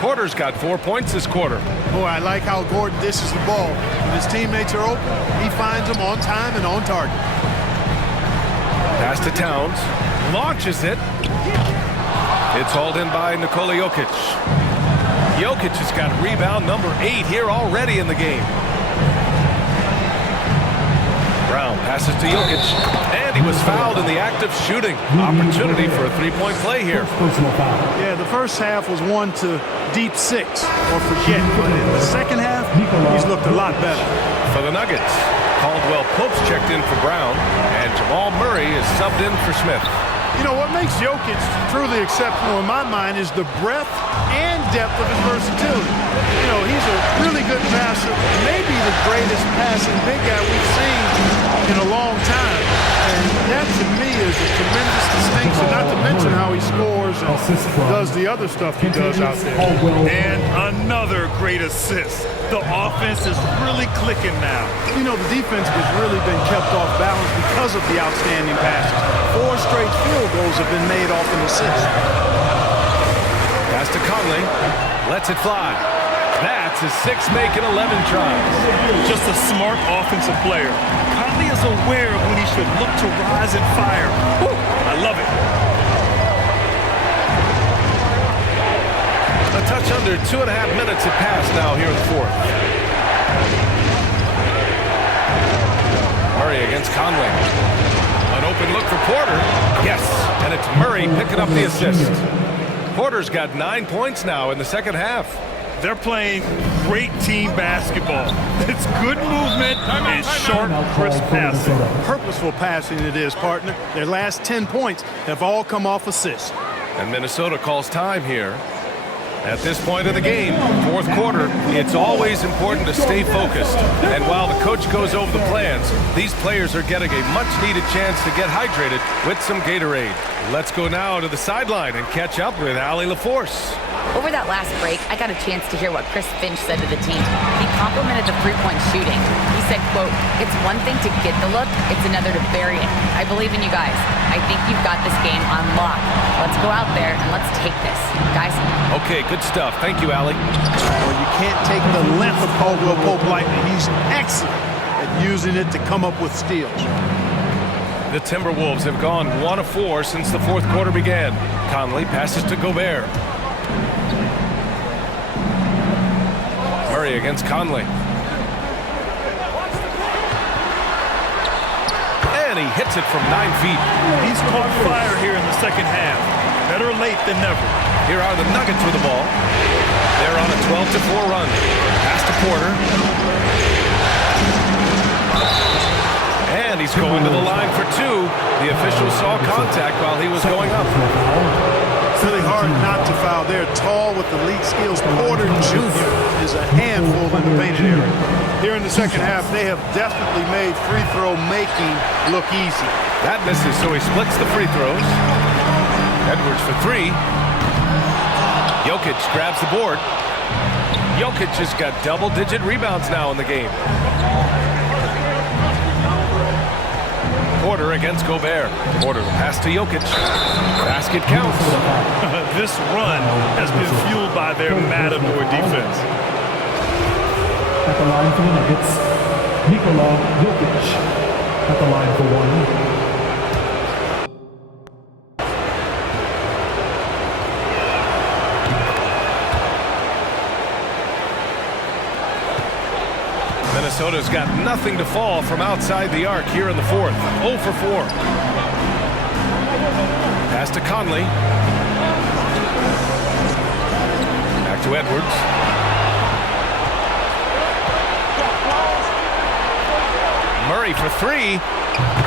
Porter's got 4 points this quarter. Boy, I like how Gordon dishes the ball. When his teammates are open, he finds them on time and on target. Pass to Towns. Launches it. It's hauled in by Nikola Jokic. Jokic has got rebound number 8 here already in the game. Brown passes to Jokic, and he was fouled in the act of shooting. Opportunity for a three-point play here. Yeah, the first half was 1 to deep 6 or forget, but in the second half, he's looked a lot better. For the Nuggets, Caldwell Pope's checked in for Brown, and Jamal Murray is subbed in for Smith. You know, what makes Jokic truly exceptional in my mind is the breadth and depth of his versatility. You know, he's a really good passer, maybe the greatest passing big guy we've seen in a long time. And that, to me, is a tremendous distinction, not to mention how he scores and does the other stuff he does out there. And another great assist. The offense is really clicking now. You know, the defense has really been kept off balance because of the outstanding passes. 4 straight field goals have been made off an assist. Pass to Conley. Lets it fly. That's his 6th make in 11 tries. Just a smart offensive player. Conley is aware of when he should look to rise and fire. Woo, I love it. A touch under 2.5 minutes have passed now here in the 4th. Murray against Conley. An open look for Porter. Yes, and it's Murray picking up the assist. Porter's got 9 points now in the second half. They're playing great team basketball. It's good movement and sharp, crisp passing. Purposeful passing it is, partner. Their last 10 points have all come off assists. And Minnesota calls time here. At this point of the game, 4th quarter, it's always important to stay focused. And while the coach goes over the plans, these players are getting a much-needed chance to get hydrated with some Gatorade. Let's go now to the sideline and catch up with Allie LaForce. Over that last break, I got a chance to hear what Chris Finch said to the team. He complimented the three-point shooting. He said, quote, "It's one thing to get the look, it's another to bury it. I believe in you guys. I think you've got this game on lock. Let's go out there and let's take this. Guys?" Okay, good stuff. Thank you, Allie. Well, you can't take the length of Caldwell Pope lightly. He's excellent at using it to come up with steals. The Timberwolves have gone 1 of 4 since the 4th quarter began. Conley passes to Gobert. Murray against Conley. and he hits it from 9 feet. He's caught fire here in the second half. Better late than never. Here are the Nuggets with the ball. They're on a 12-4 run. Pass to Porter. And he's going to the line for 2. The official saw contact while he was going up. It's really hard not to foul. They're tall with elite skills. Porter Jr. is a handful in the painted area. Here in the second half, they have definitely made free throw making look easy. That misses, so he splits the free throws. Edwards for 3. Jokic grabs the board. Jokic has got double-digit rebounds now in the game. Porter against Gobert. Porter pass to Jokic. Basket counts. This run has been fueled by their Matador defense. At the line for the Nuggets, Nikola Jokic. At the line for 1. Minnesota's got nothing to fall from outside the arc here in the fourth. 0 for 4. Pass to Conley. Back to Edwards. Murray for 3.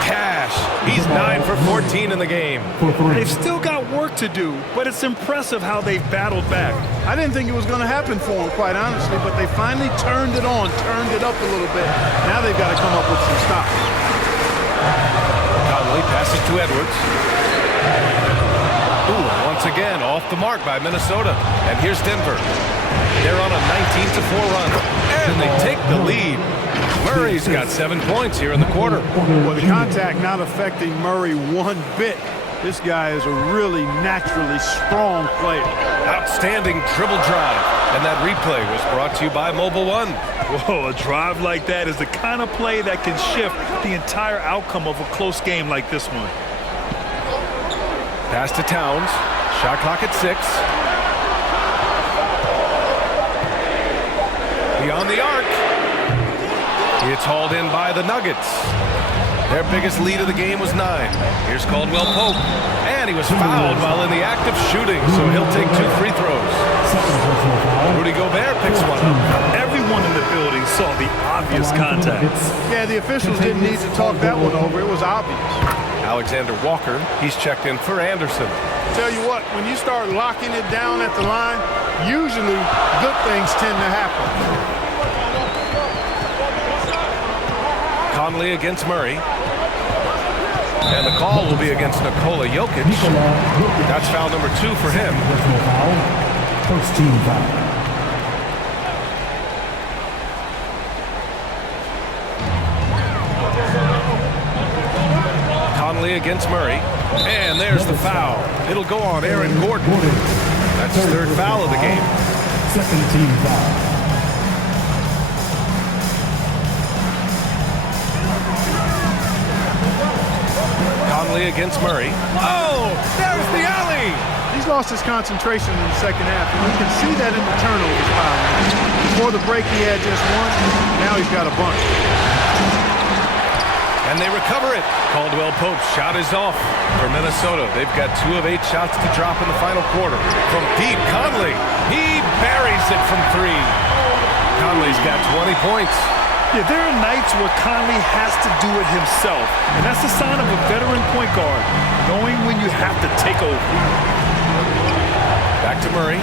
Cash. He's 9 for 14 in the game. They've still got work to do, but it's impressive how they've battled back. I didn't think it was going to happen for them, quite honestly, but they finally turned it on, turned it up a little bit. Now they've got to come up with some stops. Conley passes to Edwards. Ooh, once again, off the mark by Minnesota. And here's Denver. They're on a 19-4 run, and they take the lead. Murray's got 7 points here in the quarter. Well, the contact not affecting Murray one bit. This guy is a really naturally strong player. Outstanding dribble drive. And that replay was brought to you by Mobile One. Whoa, a drive like that is the kind of play that can shift the entire outcome of a close game like this one. Pass to Towns. Shot clock at 6. Beyond the arc. It's hauled in by the Nuggets. Their biggest lead of the game was 9. Here's Caldwell Pope. And he was fouled while in the act of shooting, so he'll take 2 free throws. Rudy Gobert picks one up. Everyone in the building saw the obvious contact. Yeah, the officials didn't need to talk that one over. It was obvious. Alexander Walker, he's checked in for Anderson. Tell you what, when you start locking it down at the line, usually good things tend to happen. Conley against Murray. And the call will be against Nikola Jokic. That's foul number 2 for him. First team foul. Conley against Murray. And there's the foul. It'll go on Aaron Gordon. That's his 3rd foul of the game. Second team foul. Conley against Murray. Oh, there's the alley. He's lost his concentration in the second half, and you can see that in the turnovers pile. Before the break, he had just 1. Now he's got a bunch. And they recover it. Caldwell Pope's shot is off for Minnesota. They've got 2 of 8 shots to drop in the final quarter. From deep, Conley. He buries it from 3. Conley's got 20 points. Yeah, there are nights where Conley has to do it himself, and that's a sign of a veteran point guard, knowing when you have to take over. Back to Murray.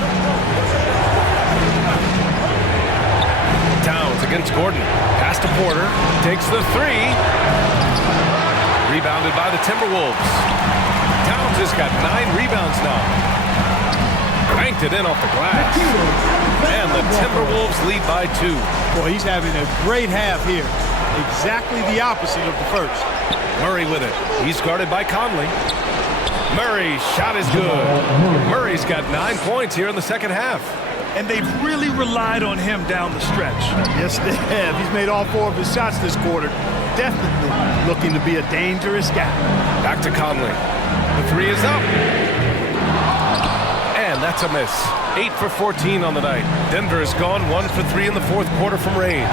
Towns against Gordon. Pass to Porter. Takes the 3. Rebounded by the Timberwolves. Towns has got 9 rebounds now. Banked it in off the glass. And the Timberwolves lead by 2. Boy, he's having a great half here. Exactly the opposite of the first. Murray with it. He's guarded by Conley. Murray's shot is good. Murray's got 9 points here in the second half. And they've really relied on him down the stretch. Yes, they have. He's made all 4 of his shots this quarter. Definitely looking to be a dangerous guy. Back to Conley. The 3 is up. And that's a miss. 8 for 14 on the night. Denver has gone 1 for 3 in the fourth quarter from range.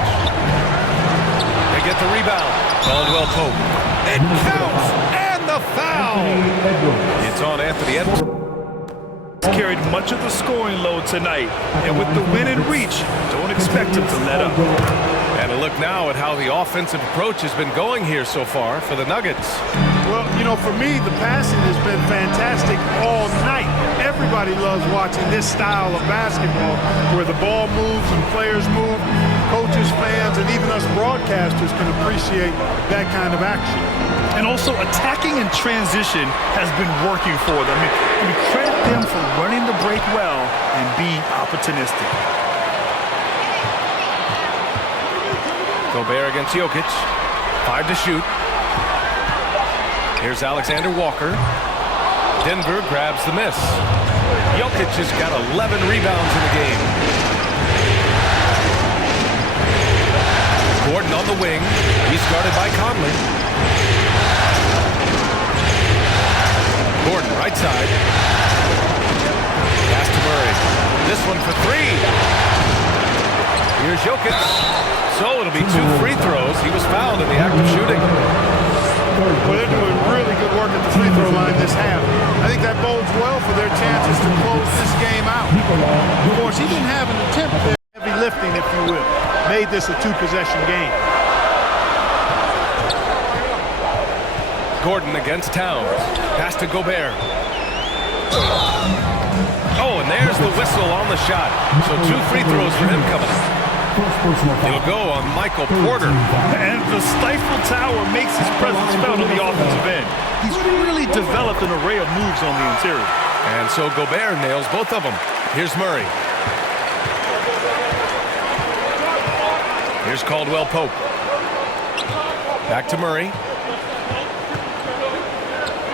They get the rebound. Caldwell Pope. It counts, and the foul. It's on Anthony Edwards. Carried much of the scoring load tonight, and with the win in reach, don't expect him to let up. And a look now at how the offensive approach has been going here so far for the Nuggets. Well, you know, for me, the passing has been fantastic all night. Everybody loves watching this style of basketball where the ball moves and players move. Coaches, fans, and even us broadcasters can appreciate that kind of action. And also, attacking in transition has been working for them. I mean, credit them for running the break well and being opportunistic. Gobert against Jokic. 5 to shoot. Here's Alexander Walker. Denver grabs the miss. Jokic has got 11 rebounds in the game. Gordon on the wing. He's guarded by Conley. Gordon, right side. Pass to Murray. This one for 3. Here's Jokic. So it'll be 2 free throws. He was fouled in the act of shooting. Well, they're doing really good work at the free throw line this half. I think that bodes well for their chances to close this game out. Of course, he didn't have an attempt there. Heavy lifting, if you will. Made this a 2-possession game. Gordon against Towns. Pass to Gobert. Oh, and there's the whistle on the shot. So 2 free throws for him coming up. It'll go on Michael Porter. And the stifle tower makes his presence felt on the offensive end. He's really developed an array of moves on the interior. And so Gobert nails both of them. Here's Murray. Here's Caldwell Pope. Back to Murray.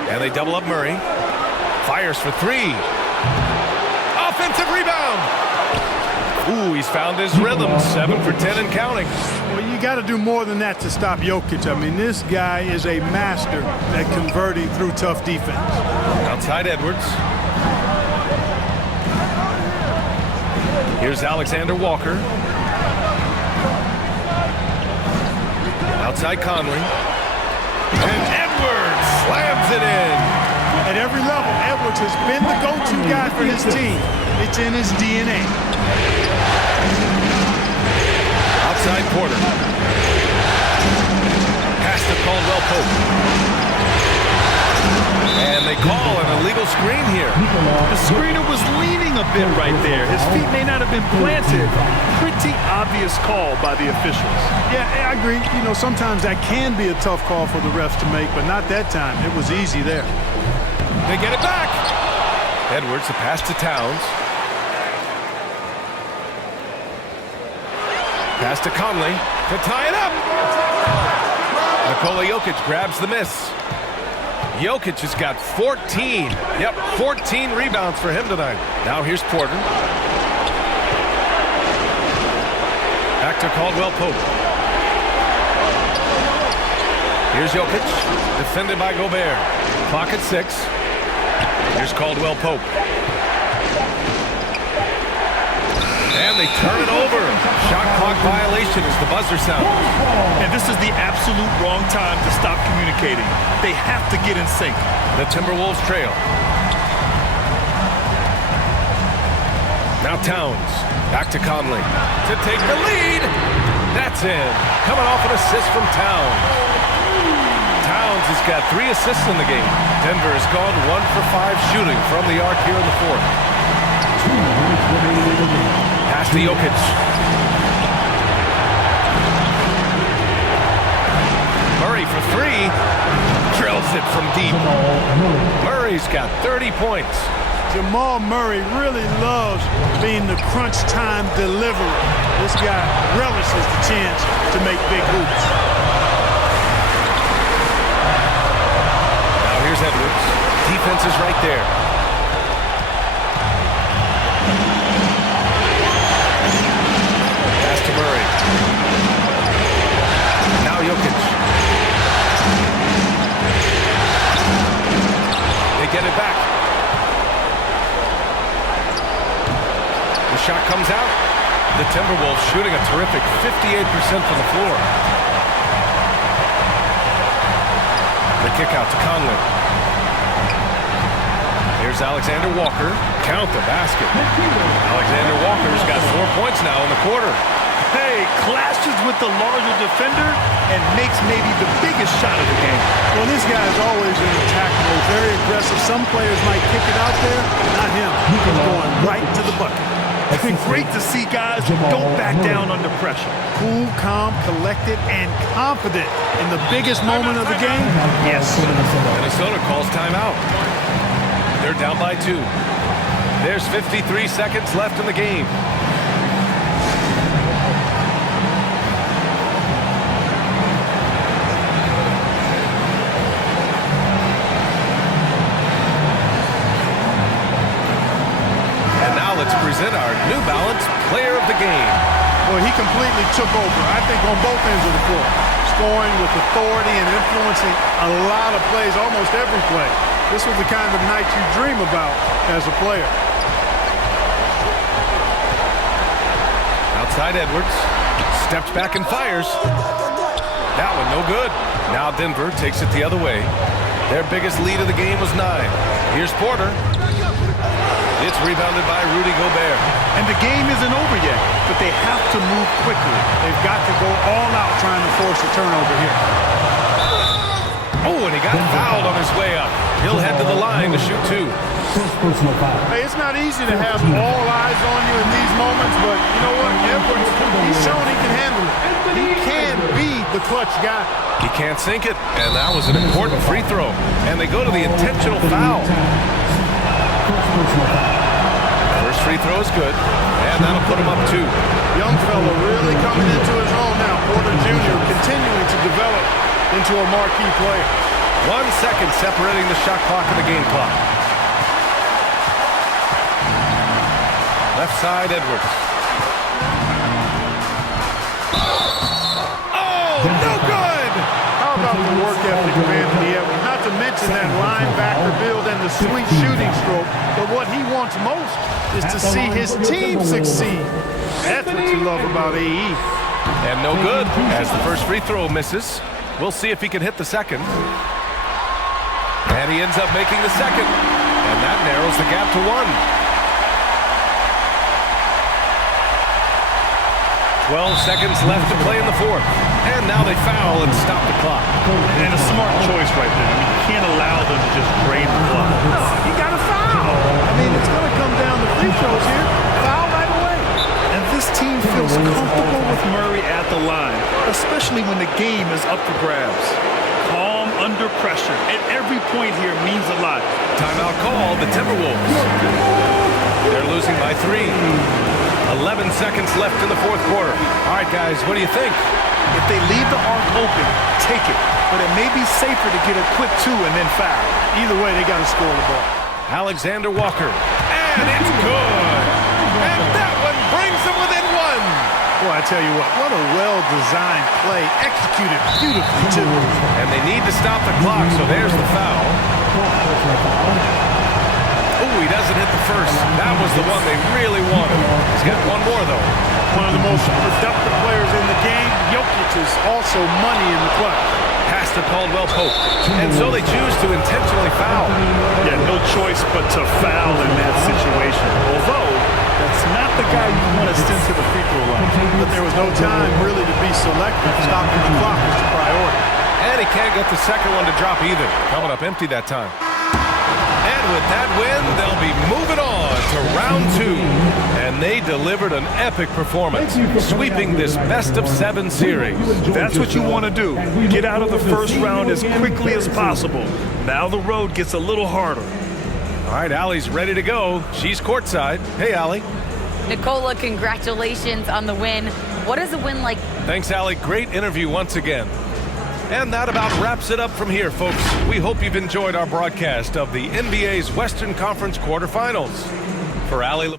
And they double up Murray. Fires for 3. Offensive rebound. Ooh, he's found his rhythm. 7 for 10 and counting. Well, you got to do more than that to stop Jokic. I mean, this guy is a master at converting through tough defense. Outside Edwards. Here's Alexander Walker. Outside Conley. And Edwards slams it in. At every level, Edwards has been the go-to guy for his team. It's in his DNA. Outside Porter. Pass to Caldwell Pope. And they call an illegal screen here. The screener was leaning a bit right there. His feet may not have been planted. Pretty obvious call by the officials. Yeah, I agree. You know, sometimes that can be a tough call for the refs to make, but not that time. It was easy there. They get it back. Edwards, a pass to Towns. Pass to Conley to tie it up. Nikola Jokic grabs the miss. Jokic has got 14. Yep, 14 rebounds for him tonight. Now here's Porter. Back to Caldwell Pope. Here's Jokic, defended by Gobert. Clock at 6. Here's Caldwell Pope. And they turn it over. Shot clock violation as the buzzer sounds. And this is the absolute wrong time to stop communicating. They have to get in sync. The Timberwolves trail. Now Towns. Back to Conley to take the lead. That's in. Coming off an assist from Towns. Towns has got 3 assists in the game. Denver has gone 1 for 5 shooting from the arc here in the 4th. Pass to Jokic. Murray for 3. Drills it from deep. Murray's got 30 points. Jamal Murray really loves being the crunch time deliverer. This guy relishes the chance to make big hoops. Now here's Edwards. Defense is right there. Pass to Murray. Now Jokic. They get it back. The shot comes out. The Timberwolves shooting a terrific 58% from the floor. The kick out to Conley. Here's Alexander Walker. Count the basket. Alexander Walker's got 4 points now in the quarter. Hey, clashes with the larger defender and makes maybe the biggest shot of the game. Well, this guy is always in attack mode, very aggressive. Some players might kick it out there, not him. He's going right to the bucket. It's been great to see guys who don't back down under pressure. Cool, calm, collected, and confident in the biggest moment of the game. Yes. Minnesota calls timeout. They're down by 2. There's 53 seconds left in the game. Let's present our New Balance Player of the Game. Well, he completely took over, I think, on both ends of the court. Scoring with authority and influencing a lot of plays, almost every play. This was the kind of night you dream about as a player. Outside Edwards. Steps back and fires. That one no good. Now Denver takes it the other way. Their biggest lead of the game was 9. Here's Porter. It's rebounded by Rudy Gobert. And the game isn't over yet, but they have to move quickly. They've got to go all out trying to force a turnover here. Oh, and he got fouled on his way up. He'll head to the line to shoot 2. Hey, it's not easy to have all eyes on you in these moments, but you know what? Edwards, he's shown he can handle it. He can be the clutch guy. He can't sink it, and that was an important free throw. And they go to the intentional foul. First free throw is good, and that'll put him up 2. Young fella really coming into his own now. Porter Jr. continuing to develop into a marquee player. 1 second separating the shot clock and the game clock. Left side, Edwards. Oh, no good! How about the work ethic of Anthony Edwards? Not to mention that linebacker build and the sweet shooting stroke. But what he wants most is to see his team succeed. That's what you love about AE. And no good as the first free throw misses. We'll see if he can hit the second. And he ends up making the second. And that narrows the gap to 1. 12 seconds left to play in the fourth. And now they foul and stop the clock. And a smart choice right there. I mean, you can't allow them to just drain the clock. No, you got to foul. I mean, it's going to come down to free throws here. Foul right away. And this team feels comfortable with Murray at the line, especially when the game is up for grabs. Calm under pressure, and every point here means a lot. Timeout call, the Timberwolves. They're losing by 3. 11 seconds left in the fourth quarter. All right, guys, what do you think? If they leave the arc open, take it. But it may be safer to get a quick 2 and then foul. Either way, they got to score the ball. Alexander Walker. And it's good. And that one brings them within 1. Boy, I tell you what a well-designed play, executed beautifully, too. And they need to stop the clock, so there's the foul. Oh, he doesn't hit the first. That was the one they really wanted. He's got one more, though. One of the most productive players in the game. Jokic is also money in the clutch. Pass to Caldwell Pope. And so they choose to intentionally foul. Yeah, no choice but to foul in that situation. Although, that's not the guy you want to send to the free throw line. But there was no time really to be selective. Stopping the clock was the priority. And he can't get the second one to drop either. Coming up empty that time. And with that win, they'll be moving on to round 2. And they delivered an epic performance, sweeping this best-of-7 series. That's what you want to do. Get out of the first round as quickly as possible. Now the road gets a little harder. All right, Allie's ready to go. She's courtside. Hey, Allie. Nicola, congratulations on the win. What is a win like? Thanks, Allie. Great interview once again. And that about wraps it up from here, folks. We hope you've enjoyed our broadcast of the NBA's Western Conference quarterfinals. For Allie